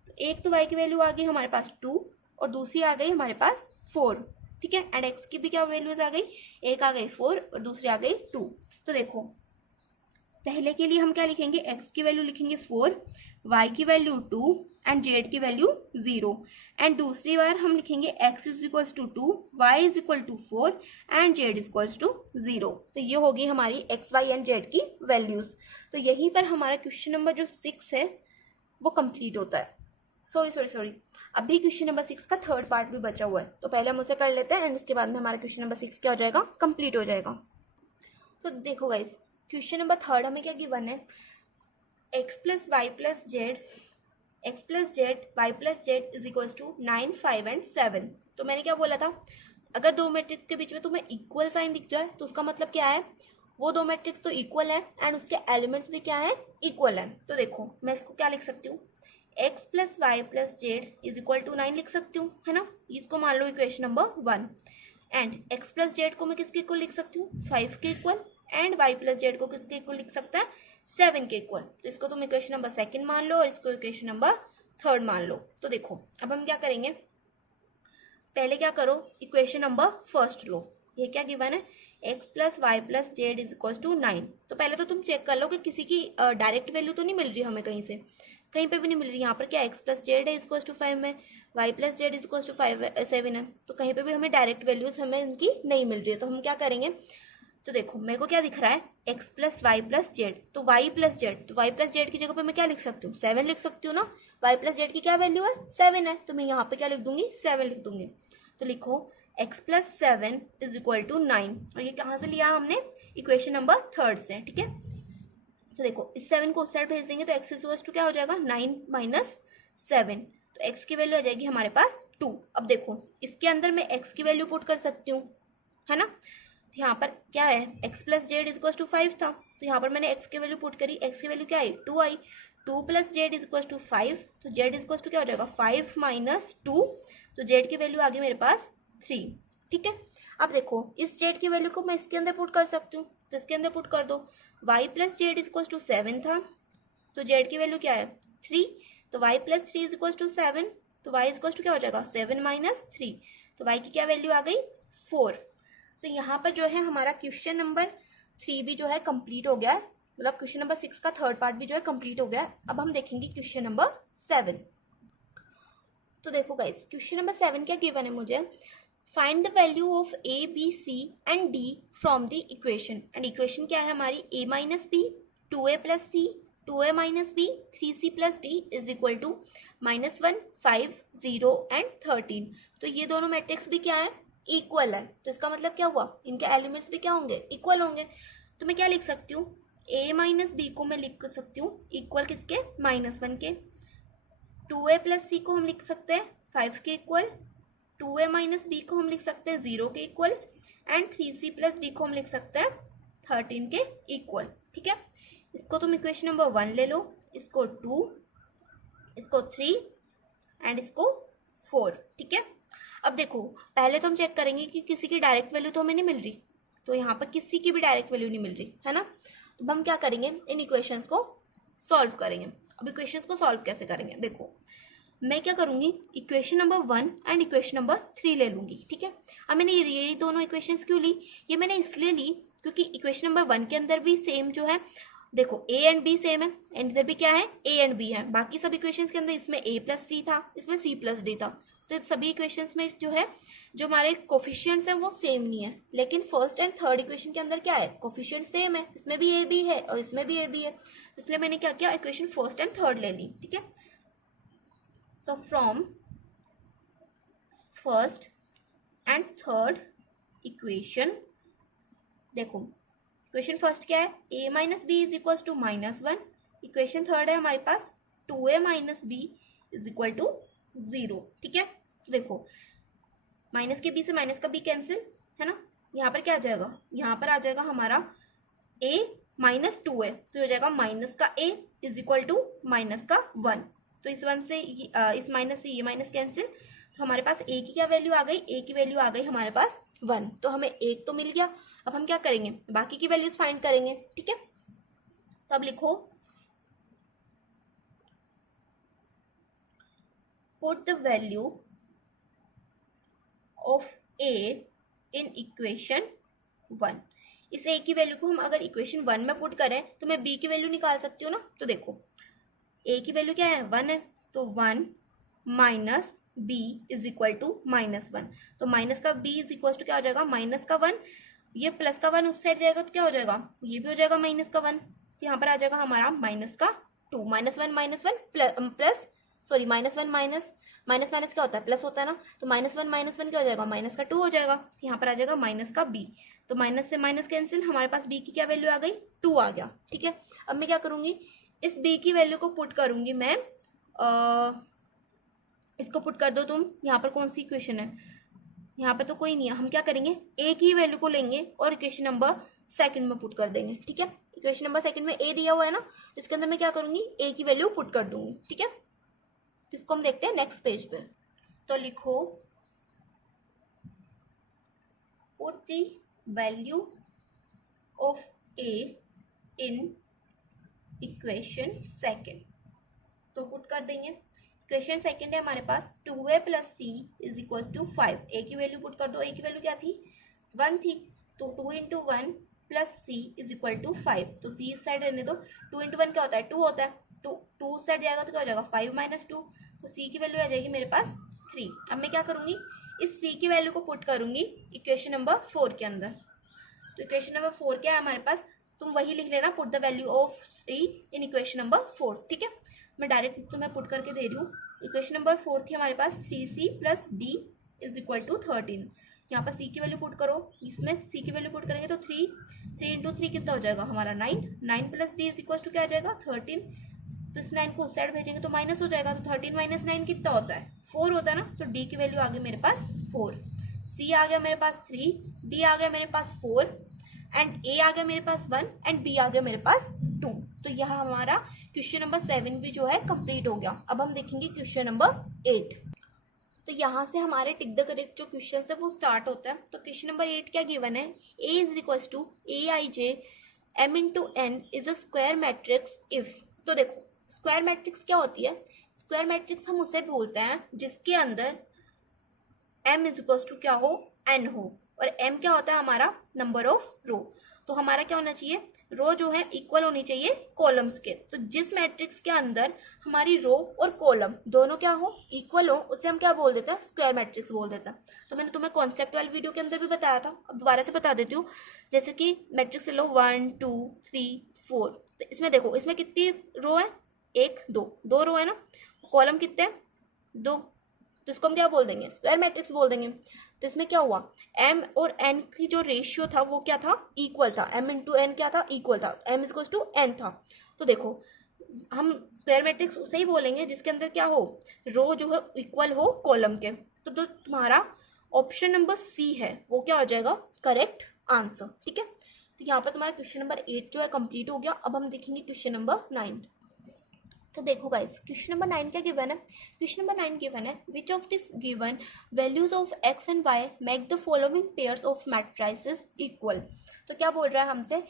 तो एक तो वाई की वैल्यू आ गई हमारे पास 2 और दूसरी आ गई हमारे पास 4, ठीक है। एंड एक्स की भी क्या वैल्यूज आ गई, एक आ गई 4 और दूसरी आ गई 2। तो देखो पहले के लिए हम क्या लिखेंगे, एक्स की वैल्यू लिखेंगे 4, वाई की वैल्यू 2 एंड जेड की वैल्यू 0। एंड दूसरी बार हम लिखेंगे x is equals to 2, y is equal to 4 and z is equals to 0। तो ये होगी हमारी एक्स वाई एंड जेड की वैल्यूज। तो यहीं पर हमारा क्वेश्चन नंबर जो 6 है वो कंप्लीट होता है। सॉरी अभी क्वेश्चन नंबर 6 का थर्ड पार्ट भी बचा हुआ है, तो पहले हम उसे कर लेते हैं एंड उसके बाद में हमारा क्वेश्चन नंबर 6 क्या हो जाएगा, कंप्लीट हो जाएगा। तो देखो गाइस, क्वेश्चन नंबर थर्ड हमें क्या गिवन है, x plus Y plus z y plus Z is equals to 9 5 and 7। तो मैंने क्या बोला था, अगर दो मैट्रिक्स के बीच में तुम्हें इक्वल साइन दिख जाए तो उसका मतलब क्या है, वो दो मैट्रिक्स तो इक्वल है एंड उसके एलिमेंट्स भी क्या है, इक्वल है। तो देखो मैं इसको क्या लिख सकती हूँ, x plus Y plus Z is equal to 9 लिख सकती हूँ, है ना। इसको मान लो equation number 1। And x plus Z को मैं किसके इक्वल लिख सकती हूँ, 5 के equal. And y plus Z को किसके इक्वल लिख सकता है, 7 के इक्वल। तो इसको तुम इक्वेशन नंबर 2 मान लो और इसको इक्वेशन नंबर 3 मान लो। तो देखो अब हम क्या करेंगे, पहले क्या करो, इक्वेशन नंबर 1 लो। ये क्या गिवन है, x plus Y plus Z is equal to 9। तो पहले तो तुम चेक कर लो कि किसी की डायरेक्ट वैल्यू तो नहीं मिल रही हमें, कहीं से कहीं पे भी नहीं मिल रही। यहाँ पर क्या x प्लस जेड है इक्वल टू 5 में, y plus z equal to 7 है। तो कहीं पे भी हमें डायरेक्ट वैल्यूज हमें इनकी नहीं मिल रही है। तो हम क्या करेंगे, तो देखो मेरे को क्या दिख रहा है, x plus Y plus z, तो y प्लस जेड, तो y प्लस जेड की जगह पे मैं क्या लिख सकती हूँ, 7 लिख सकती हूँ ना। y प्लस जेड की क्या वैल्यू है, 7 है। तो मैं यहाँ पे क्या लिख दूंगी, 7 लिख दूंगी। तो लिखो x plus 7 is equal to 9। और ये कहाँ से लिया हमने, इक्वेशन नंबर 3 से, ठीक है। तो देखो इस 7 को उस साइड भेज देंगे तो x इज टू क्या हो जाएगा, 9 माइनस 7। तो x की वैल्यू आ जाएगी हमारे पास 2। अब देखो इसके अंदर मैं x की वैल्यू पुट कर सकती हूँ, है ना। तो यहाँ पर क्या है, x plus Z is equal to 5 था, तो यहाँ पर मैंने x की वैल्यू पुट करी, x की वैल्यू क्या आई, 2 आई। 2 plus Z is equal to 5, तो जेड इज इक्वल टू क्या हो जाएगा, 5 माइनस 2। तो जेड की वैल्यू आ गई मेरे पास 3, ठीक है। अब देखो इस जेड की वैल्यू को मैं इसके अंदर पुट कर सकती हूँ, तो इसके अंदर पुट कर दो। y plus Z is equal to 7 था, तो जेड की वैल्यू क्या है, 3। तो y plus 3 is equal to 7, तो y इज इक्वल टू क्या हो जाएगा, 7 माइनस 3। तो y की क्या वैल्यू आ गई, 4। तो यहाँ पर जो है हमारा क्वेश्चन नंबर 3 भी जो है कंप्लीट हो गया है, मतलब क्वेश्चन नंबर 6 का थर्ड पार्ट भी जो है कंप्लीट हो गया है। अब हम देखेंगे क्वेश्चन नंबर 7। तो देखो गाइस, क्वेश्चन नंबर 7 क्या गिवन है मुझे, find the value of a b c and d from the equation. And equation क्या है हमारी, a minus b, 2a plus c, 2a minus b, 3c plus d is equal to -1 5 0 and 13। तो ये दोनों matrix भी क्या है, equal है। तो इसका मतलब क्या हुआ, इनके एलिमेंट्स भी क्या होंगे, इक्वल होंगे। तो मैं क्या लिख सकती हूँ, a माइनस बी को मैं लिख सकती हूँ इक्वल किसके, -1 के। 2a प्लस सी को हम लिख सकते हैं 5 के इक्वल। 2a माइनस बी को हम लिख सकते हैं 0 के equal. And 3c plus D को हम लिख सकते हैं 13 के इक्वल, ठीक है। इसको तुम इक्वेशन नंबर 1 ले लो, इसको 2, इसको 3 एंड इसको 4, ठीक है। अब देखो पहले तो हम चेक करेंगे कि किसी की डायरेक्ट वैल्यू तो हमें नहीं मिल रही, तो यहाँ पर किसी की भी डायरेक्ट वैल्यू नहीं मिल रही, है ना। तो हम क्या करेंगे, इन इक्वेशंस को सॉल्व करेंगे। अब इक्वेशंस को सॉल्व कैसे करेंगे, देखो मैं क्या करूंगी, equation number 1 and equation number 3 ले लूंगी, ठीक है। अब मैंने ये दोनों इक्वेशंस क्यों ली, ये मैंने इसलिए ली क्योंकि इक्वेशन नंबर 1 के अंदर भी सेम जो है, देखो a एंड b सेम है, एंड इधर भी क्या है, a एंड b है। बाकी सब इक्वेशंस के अंदर इसमें a प्लस सी था, इसमें c प्लस डी था। तो सभी इक्वेशंस में जो है, जो हमारे कोफिशिएंट्स हैं वो सेम नहीं है। लेकिन फर्स्ट एंड थर्ड इक्वेशन के अंदर क्या है, कोफिशिएंट सेम है, इसमें भी a b है और इसमें भी a b है। इसलिए मैंने क्या किया, इक्वेशन फर्स्ट एंड थर्ड ले ली, ठीक है। So from first and third equation, देखो इक्वेशन फर्स्ट क्या है, a minus b is equal to -1, equation third है हमारे पास 2a minus b is equal to 0, ठीक है। तो देखो माइनस के b से माइनस का b कैंसिल है ना, यहाँ पर क्या आ जाएगा, यहाँ पर आ जाएगा हमारा a माइनस 2a, तो हो जाएगा माइनस का a is equal to minus का 1, तो इस 1 से इस माइनस से ये माइनस कैंसिल, तो हमारे पास a की क्या वैल्यू आ गई, a की वैल्यू आ गई हमारे पास 1, तो हमें 1 तो मिल गया। अब हम क्या करेंगे, बाकी की वैल्यूज फाइंड करेंगे, ठीक है। तो अब लिखो put the value of a in equation 1। इस a की वैल्यू को हम अगर इक्वेशन 1 में पुट करें तो मैं b की वैल्यू निकाल सकती हूँ ना। तो देखो a की वैल्यू क्या है, 1 है, तो 1 minus b is equal to -1, तो माइनस का b इज इक्वल टू क्या हो जाएगा, माइनस का 1, ये प्लस का 1 उस साइड जाएगा तो क्या हो जाएगा, ये भी हो जाएगा माइनस का 1, तो यहाँ पर आ जाएगा हमारा माइनस का 2, -1 प्लस सॉरी -1 माइनस क्या होता है, प्लस होता है ना, तो -1 क्या हो जाएगा, माइनस का 2 हो जाएगा, यहाँ पर आ जाएगा माइनस का b, तो माइनस से माइनस कैंसिल, हमारे पास b की क्या वैल्यू आ गई, 2 आ गया, ठीक है। अब मैं क्या करूँगी, इस b की वैल्यू को पुट करूँगी मैं, इसको पुट कर दो तुम, यहाँ पर कौन सी इक्वेशन है, यहाँ पर तो कोई नहीं है, हम क्या करेंगे a की वैल्यू को लेंगे और इक्वेशन नंबर सेकंड में पुट कर देंगे, ठीक है। इक्वेशन नंबर सेकंड में a दिया हुआ है ना, तो इसके अंदर मैं क्या करूँगी, a की वैल्यू पुट कर दूंगी, ठीक है। इसको हम देखते हैं नेक्स्ट पेज पे। तो लिखो put the value of a in equation second, तो पुट कर देंगे। इक्वेशन सेकंड है हमारे पास 2a plus c is equal to 5, a की वैल्यू पुट कर दो, a की वैल्यू क्या थी, 1 थी, तो 2 into 1 plus c is equal to 5, तो c इस साइड रहने दो, 2 इंटू 1 क्या होता है, 2 होता है, तो 2 उस साइड जाएगा तो क्या हो जाएगा, 5 माइनस 2, तो c की वैल्यू आ जाएगी मेरे पास 3। अब मैं क्या करूँगी, इस c की वैल्यू को पुट करूँगी इक्वेशन नंबर 4 के अंदर। तो इक्वेशन नंबर 4 क्या है हमारे पास, तुम वही लिख लेना, put the value of c in equation number 4, ठीक है। मैं डायरेक्ट तुम्हें पुट करके दे रही हूँ। इक्वेशन नंबर 4 थी हमारे पास 3c plus d is equal to 13, यहाँ पर c की वैल्यू पुट करो, इसमें c की वैल्यू पुट करेंगे तो 3 इंटू 3 कितना हो जाएगा हमारा 9 plus d is equal to क्या आ जाएगा 13, तो इस 9 को उस साइड भेजेंगे तो माइनस हो जाएगा, तो 13 माइनस 9 कितना होता है, 4 होता है ना, तो d की वैल्यू आ गई मेरे पास 4, c आ गया मेरे पास 3, d आ गया मेरे पास 4 एंड a आ गया मेरे पास 1 एंड b आ गया मेरे पास 2। तो यह हमारा क्वेश्चन नंबर 7 भी जो है कंप्लीट हो गया। अब हम देखेंगे क्वेश्चन नंबर 8। तो यहाँ से हमारे टिक द करेक्ट जो क्वेश्चन है वो स्टार्ट होता है। तो क्वेश्चन नंबर 8 क्या गिवन है, a is equal to aij m into n is a square matrix if. तो देखो स्क्वायर मैट्रिक्स क्या होती है, स्क्वायर मैट्रिक्स हम उसे बोलते हैं जिसके अंदर m इज इक्वल टू क्या हो, n हो, और m क्या होता है हमारा नंबर ऑफ रो। तो हमारा क्या होना चाहिए, रो जो है इक्वल होनी चाहिए कॉलम्स के। तो जिस मैट्रिक्स के अंदर हमारी रो और कॉलम दोनों क्या हो, इक्वल हो, उसे हम क्या बोल देते हैं, स्क्वायर मैट्रिक्स बोल देते हैं। तो मैंने तुम्हें कॉन्सेप्ट वाली वीडियो के अंदर भी बताया था, अब दोबारा से बता देती हूँ। जैसे कि मैट्रिक्स ले लो 1 2 3 4, तो इसमें देखो इसमें कितनी रो है, 1 2 रो है ना, कॉलम कितने हैं 2, तो इसको हम क्या बोल देंगे, स्क्वायर मैट्रिक्स बोल देंगे। तो इसमें क्या हुआ, m और n की जो रेशियो था वो क्या था, इक्वल था, m इंटू n क्या था, इक्वल था, m इक्वल टू n था। तो देखो हम स्क्वायर मैट्रिक्स उसे ही बोलेंगे जिसके अंदर क्या हो, रो जो है इक्वल हो कॉलम के। तो जो तुम्हारा ऑप्शन नंबर सी है वो क्या हो जाएगा करेक्ट आंसर, ठीक है। तो यहाँ पर तुम्हारा क्वेश्चन नंबर 8 जो है कंप्लीट हो गया। अब हम देखेंगे क्वेश्चन नंबर 9। तो देखो गाइस क्वेश्चन नंबर 9 क्या गिवन है, क्वेश्चन नंबर 9 गिवन है which of the given values of x and y make the following pairs of matrices equal. तो क्या बोल रहा है हमसे,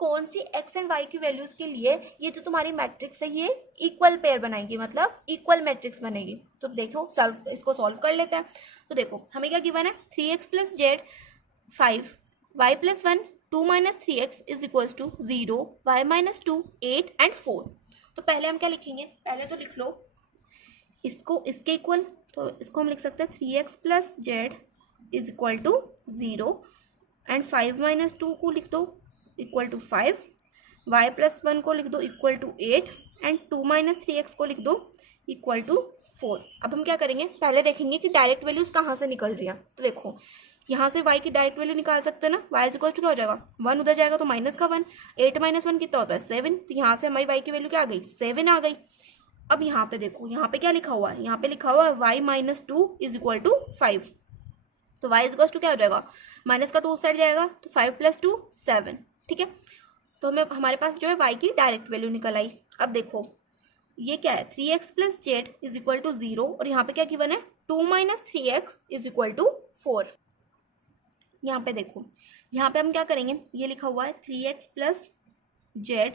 कौन सी x एंड y की वैल्यूज के लिए ये जो तुम्हारी मैट्रिक्स है ये इक्वल पेयर बनाएगी, मतलब इक्वल मैट्रिक्स बनेगी। तो देखो इसको सॉल्व कर लेते हैं। तो देखो हमें क्या गिवन है, 3x plus z 5 y plus 1 2 minus 3x is equal to 0 y minus 2 8 and 4। तो पहले हम क्या लिखेंगे, पहले तो लिख लो इसको इसके इक्वल, तो इसको हम लिख सकते हैं 3x plus Z is equal to 0 and 5 minus 2 को लिख दो इक्वल टू 5, y प्लस 1 को लिख दो equal to 8 and 2 minus 3x को लिख दो इक्वल टू 4। अब हम क्या करेंगे, पहले देखेंगे कि डायरेक्ट वैल्यूज कहाँ से निकल रही है। तो देखो यहाँ से y की डायरेक्ट वैल्यू निकाल सकते हैं ना, y इज इक्वल टू क्या हो जाएगा, 1 उधर जाएगा तो माइनस का 1, 8 माइनस 1 कितना होता है 7, तो यहाँ से हमारी y की वैल्यू क्या आ गई 7 आ गई। अब यहाँ पे देखो, यहाँ पे क्या लिखा हुआ है, यहाँ पे लिखा हुआ है y minus 2 is equal to 5। तो y इज इक्वल टू क्या हो जाएगा, माइनस का 2 उस साइड जाएगा तो 5 प्लस 2 7, ठीक है। तो हमें हमारे पास जो है y की डायरेक्ट वैल्यू निकल आई। अब देखो ये क्या है, 3x plus Z is equal to 0, और यहाँ पे क्या गिवन है 2 minus 3x is equal to 4। यहाँ पे देखो, यहाँ पे हम क्या करेंगे, ये लिखा हुआ है 3x प्लस जेड,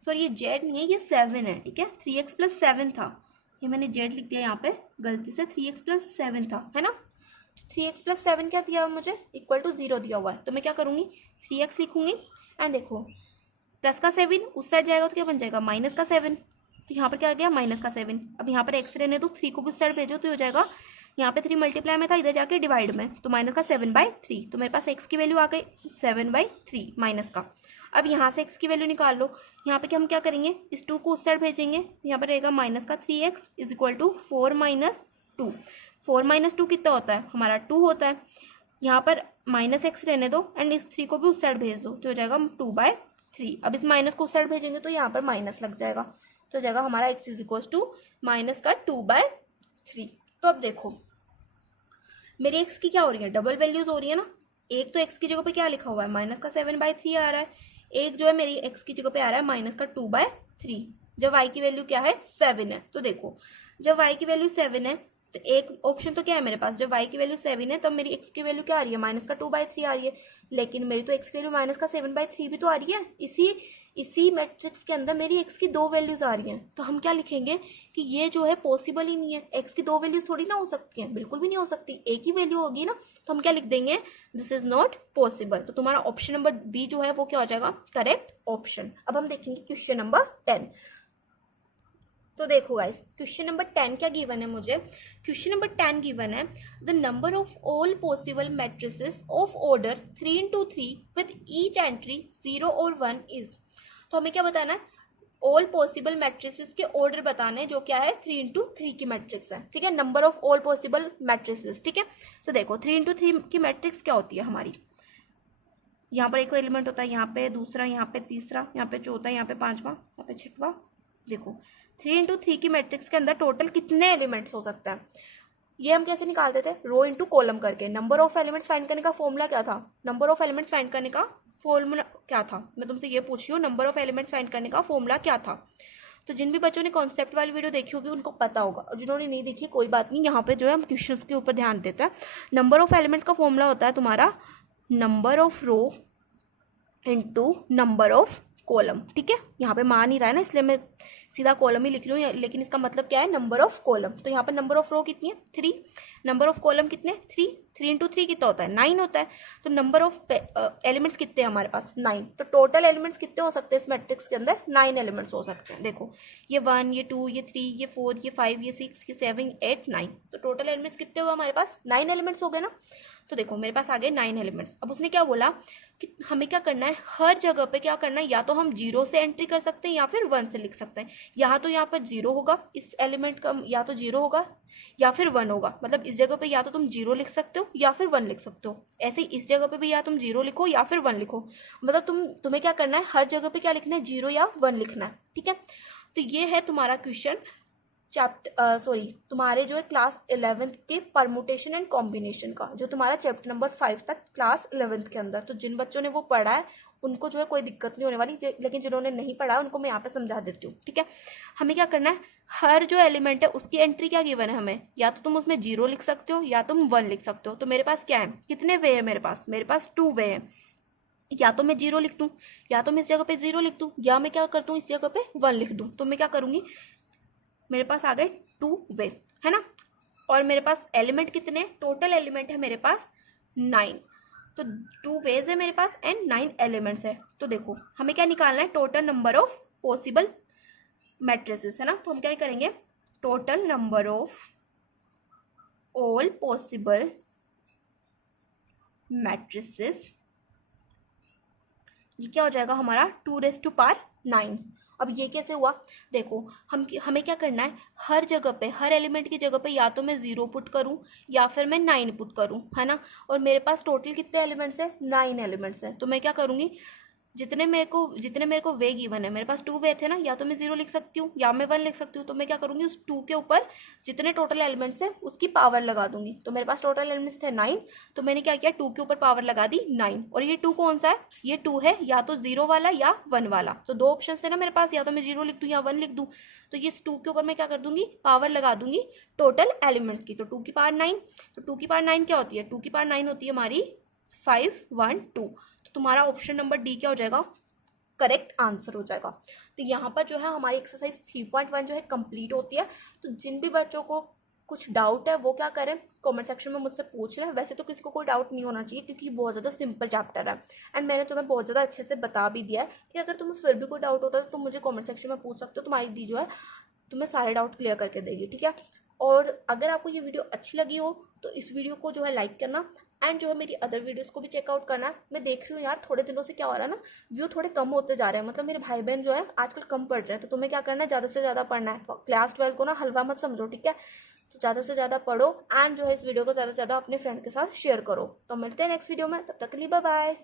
सॉरी ये जेड नहीं है ये 7 है, ठीक है। 3x प्लस 7 था, ये मैंने जेड लिख दिया यहाँ पे गलती से, 3x प्लस 7 था, है ना। 3x प्लस 7 क्या दिया हुआ मुझे, इक्वल टू 0 दिया हुआ है। तो मैं क्या करूँगी 3x लिखूंगी, एंड देखो प्लस का 7 उस साइड जाएगा तो क्या बन जाएगा माइनस का 7, तो यहाँ पर क्या आ गया माइनस का 7। अब यहाँ पर x रहने दो, 3 को भी उस साइड भेजो तो हो जाएगा, यहाँ पे 3 मल्टीप्लाई में था, इधर जाके डिवाइड में, तो माइनस का 7/3। तो मेरे पास x की वैल्यू आ गई 7/3 माइनस का। अब यहाँ से x की वैल्यू निकाल लो, यहाँ पे हम क्या करेंगे, इस 2 को उस साइड भेजेंगे, यहाँ पर रहेगा माइनस का 3x is equal to 4 minus 2। 4 minus 2 कितना होता है हमारा 2 होता है, यहाँ पर माइनस x रहने दो, एंड इस 3 को भी उस साइड भेज दो तो हो जाएगा 2/3। अब इस माइनस को उस साइड भेजेंगे तो यहाँ पर माइनस लग जाएगा, तो हो जाएगा हमारा x is equal to minus का 2/3। तो अब देखो मेरी x की क्या हो रही है, डबल वैल्यूज हो रही है ना। एक तो x की जगह पे क्या लिखा हुआ है माइनस का 7/3 आ रहा है, एक जो है मेरी x की जगह पे आ रहा है माइनस का 2/3, जब y की वैल्यू क्या है 7 है। तो देखो जब y की वैल्यू 7 है तो एक ऑप्शन तो क्या है मेरे पास, जब y की वैल्यू 7 है तब मेरी x की वैल्यू क्या आ रही है माइनस का 2/3 आ रही है, लेकिन मेरी तो x की वैल्यू माइनस का 7/3 भी तो आ रही है। इसी मैट्रिक्स के अंदर मेरी x की 2 वैल्यूज आ रही हैं, तो हम क्या लिखेंगे कि ये जो है पॉसिबल ही नहीं है, x की 2 वैल्यूज थोड़ी ना हो सकती हैं, बिल्कुल भी नहीं हो सकती, एक ही वैल्यू होगी ना। तो हम क्या लिख देंगे, दिस इज नॉट पॉसिबल। तो तुम्हारा ऑप्शन नंबर बी जो है वो क्या हो जाएगा करेक्ट ऑप्शन। अब हम देखेंगे क्वेश्चन नंबर 10। तो देखो गाइस क्वेश्चन नंबर 10 क्या गिवन है मुझे, क्वेश्चन नंबर 10 गिवन है the number of all possible matrices of order 3x3 with each entry 0 और 1 इज। तो हमें क्या बताना है, ऑल पॉसिबल मैट्रिसेस के ऑर्डर बताने, जो क्या है 3x3 की मैट्रिक्स है, ठीक है, number of all possible matrices, ठीक है। तो देखो 3x3 की मैट्रिक्स क्या होती है हमारी, यहाँ पर एक एलिमेंट होता है, यहाँ पे दूसरा, यहाँ पे तीसरा, यहाँ पे चौथा, यहाँ पे पांचवा, यहाँ पे छठवा। देखो 3x3 की मैट्रिक्स के अंदर टोटल कितने एलिमेंट्स हो सकता है, ये हम कैसे निकालते थे, रो इंटू कॉलम करके। नंबर ऑफ एलिमेंट्स फाइंड करने का फॉर्मूला क्या था, नंबर ऑफ एलिमेंट्स फाइंड करने का फॉर्मूला क्या था, मैं तुमसे ये पूछ रही हूँ नंबर ऑफ एलिमेंट्स फाइंड करने का फॉर्मूला क्या था। तो जिन भी बच्चों ने कॉन्सेप्ट वाली वीडियो देखी होगी उनको पता होगा, और जिन्होंने नहीं देखी कोई बात नहीं, यहाँ पे जो है हम क्वेश्चन के ऊपर ध्यान देते हैं। नंबर ऑफ एलिमेंट्स का फॉर्मूला होता है तुम्हारा number of row into number of column, ठीक है। यहाँ पे मान ही रहा है ना, इसलिए मैं सीधा कॉलम ही लिख रही हूँ, लेकिन इसका मतलब क्या है नंबर ऑफ कॉलम। तो यहाँ पर नंबर ऑफ रो कितनी है 3, नंबर ऑफ कॉलम कितने 3, 3 × 3 कितना होता है 9 होता है। तो नंबर ऑफ एलिमेंट्स कितने हैं हमारे पास 9, तो टोटल एलिमेंट्स कितने हो सकते हैं इस मैट्रिक्स के अंदर 9 एलिमेंट्स हो सकते हैं। देखो ये 1, ये 2, ये 3, ये 4, ये 5, ये 6, ये 7, 8, 9, तो टोटल एलिमेंट्स कितने हुए हमारे पास 9 एलिमेंट्स हो गए ना। तो देखो मेरे पास आ गए 9 एलिमेंट्स। अब उसने क्या बोला कि हमें क्या करना है, हर जगह पे क्या करना है, या तो हम 0 से एंट्री कर सकते हैं या फिर 1 से लिख सकते हैं। यहाँ तो यहाँ पर 0 होगा, इस एलिमेंट का या तो 0 होगा या फिर 1 होगा, मतलब इस जगह पे या तो तुम 0 लिख सकते हो या फिर 1 लिख सकते हो। ऐसे ही इस जगह पे भी या तुम 0 लिखो या फिर 1 लिखो, मतलब तुम्हें क्या करना है, हर जगह पे क्या लिखना है 0 या 1 लिखना है, ठीक है। तो ये है तुम्हारा क्वेश्चन तुम्हारे जो है क्लास 11th के परमुटेशन एंड कॉम्बिनेशन का, जो तुम्हारा चैप्टर नंबर 5 तक क्लास 11th के अंदर। तो जिन बच्चों ने वो पढ़ा है उनको जो है कोई दिक्कत नहीं होने वाली, लेकिन जिन्होंने नहीं पढ़ा है उनको मैं यहाँ पे समझा देती हूँ, ठीक है। हमें क्या करना है, हर जो एलिमेंट है उसकी एंट्री क्या गिवन है हमें, या तो तुम उसमें 0 लिख सकते हो या तुम 1 लिख सकते हो। तो मेरे पास क्या है, कितने वे है मेरे पास 2 वे है, या तो मैं 0 लिख दूँ, या तो मैं इस जगह पे 0 लिख दूँ, या मैं क्या करता हूँ इस जगह पे 1 लिख दूँ। तो मैं क्या करूँगी, मेरे पास आ गए 2 वे, है ना। और मेरे पास एलिमेंट कितने, टोटल एलिमेंट है मेरे पास 9, तो 2 वेज है मेरे पास एंड 9 एलिमेंट्स है। तो देखो हमें क्या निकालना है, total number of possible matrices, है ना। तो हम क्या करेंगे, total number of all possible matrices, ये क्या हो जाएगा हमारा 2 raised to power 9, अब ये कैसे हुआ, देखो हमें क्या करना है, हर जगह पे, हर एलिमेंट की जगह पे या तो मैं 0 पुट करूँ या फिर मैं 9 पुट करूँ, है ना। और मेरे पास टोटल कितने एलिमेंट्स है, 9 एलिमेंट्स है। तो मैं क्या करूँगी, जितने मेरे को वे गिवन है, मेरे पास 2 वे थे ना, या तो मैं 0 लिख सकती हूँ या मैं 1 लिख सकती हूँ। तो मैं क्या करूँगी, उस 2 के ऊपर जितने टोटल एलिमेंट्स है उसकी पावर लगा दूंगी। तो मेरे पास टोटल एलिमेंट्स थे 9, तो मैंने क्या किया, 2 के ऊपर पावर लगा दी 9। और ये 2 कौन सा है, ये 2 है या तो 0 वाला या 1 वाला। तो 2 ऑप्शन थे ना मेरे पास, या तो मैं 0 लिख दूँ या 1 लिख दूँ। तो ये 2 के ऊपर मैं क्या कर दूंगी, पावर लगा दूंगी टोटल एलिमेंट्स की। तो 2 की पावर 9, तो 2 की पावर 9 क्या होती है, 2 की पावर 9 होती है हमारी 512। तो तुम्हारा ऑप्शन नंबर डी क्या हो जाएगा, करेक्ट आंसर हो जाएगा। तो यहाँ पर जो है हमारी एक्सरसाइज 3.1 जो है कंप्लीट होती है। तो जिन भी बच्चों को कुछ डाउट है वो क्या करें, कमेंट सेक्शन में मुझसे पूछ लें। वैसे तो किसी को कोई डाउट नहीं होना चाहिए क्योंकि बहुत ज़्यादा सिंपल चैप्टर है एंड मैंने तुम्हें बहुत ज़्यादा अच्छे से बता भी दिया है कि अगर तुम्हें फिर भी कोई डाउट होता है तो तुम मुझे कमेंट सेक्शन में पूछ सकते हो। तुम्हारी दी जो है तुम्हें सारे डाउट क्लियर करके देगी, ठीक है। और अगर आपको ये वीडियो अच्छी लगी हो तो इस वीडियो को जो है लाइक करना एंड जो है मेरी अदर वीडियोस को भी चेकआउट करना है। मैं देख रही हूँ यार थोड़े दिनों से क्या हो रहा है ना, व्यू थोड़े कम होते जा रहे हैं, मतलब मेरे भाई बहन जो है आजकल कम पढ़ रहे हैं। तो तुम्हें क्या करना है, ज़्यादा से ज़्यादा पढ़ना है। क्लास 12 को ना हलवा मत समझो, ठीक है। तो ज़्यादा से ज़्यादा पढ़ो एंड जो है इस वीडियो को ज़्यादा से ज़्यादा अपने फ्रेंड के साथ शेयर करो। तो मिलते हैं नेक्स्ट वीडियो में, तब तक के लिए बाय बाय।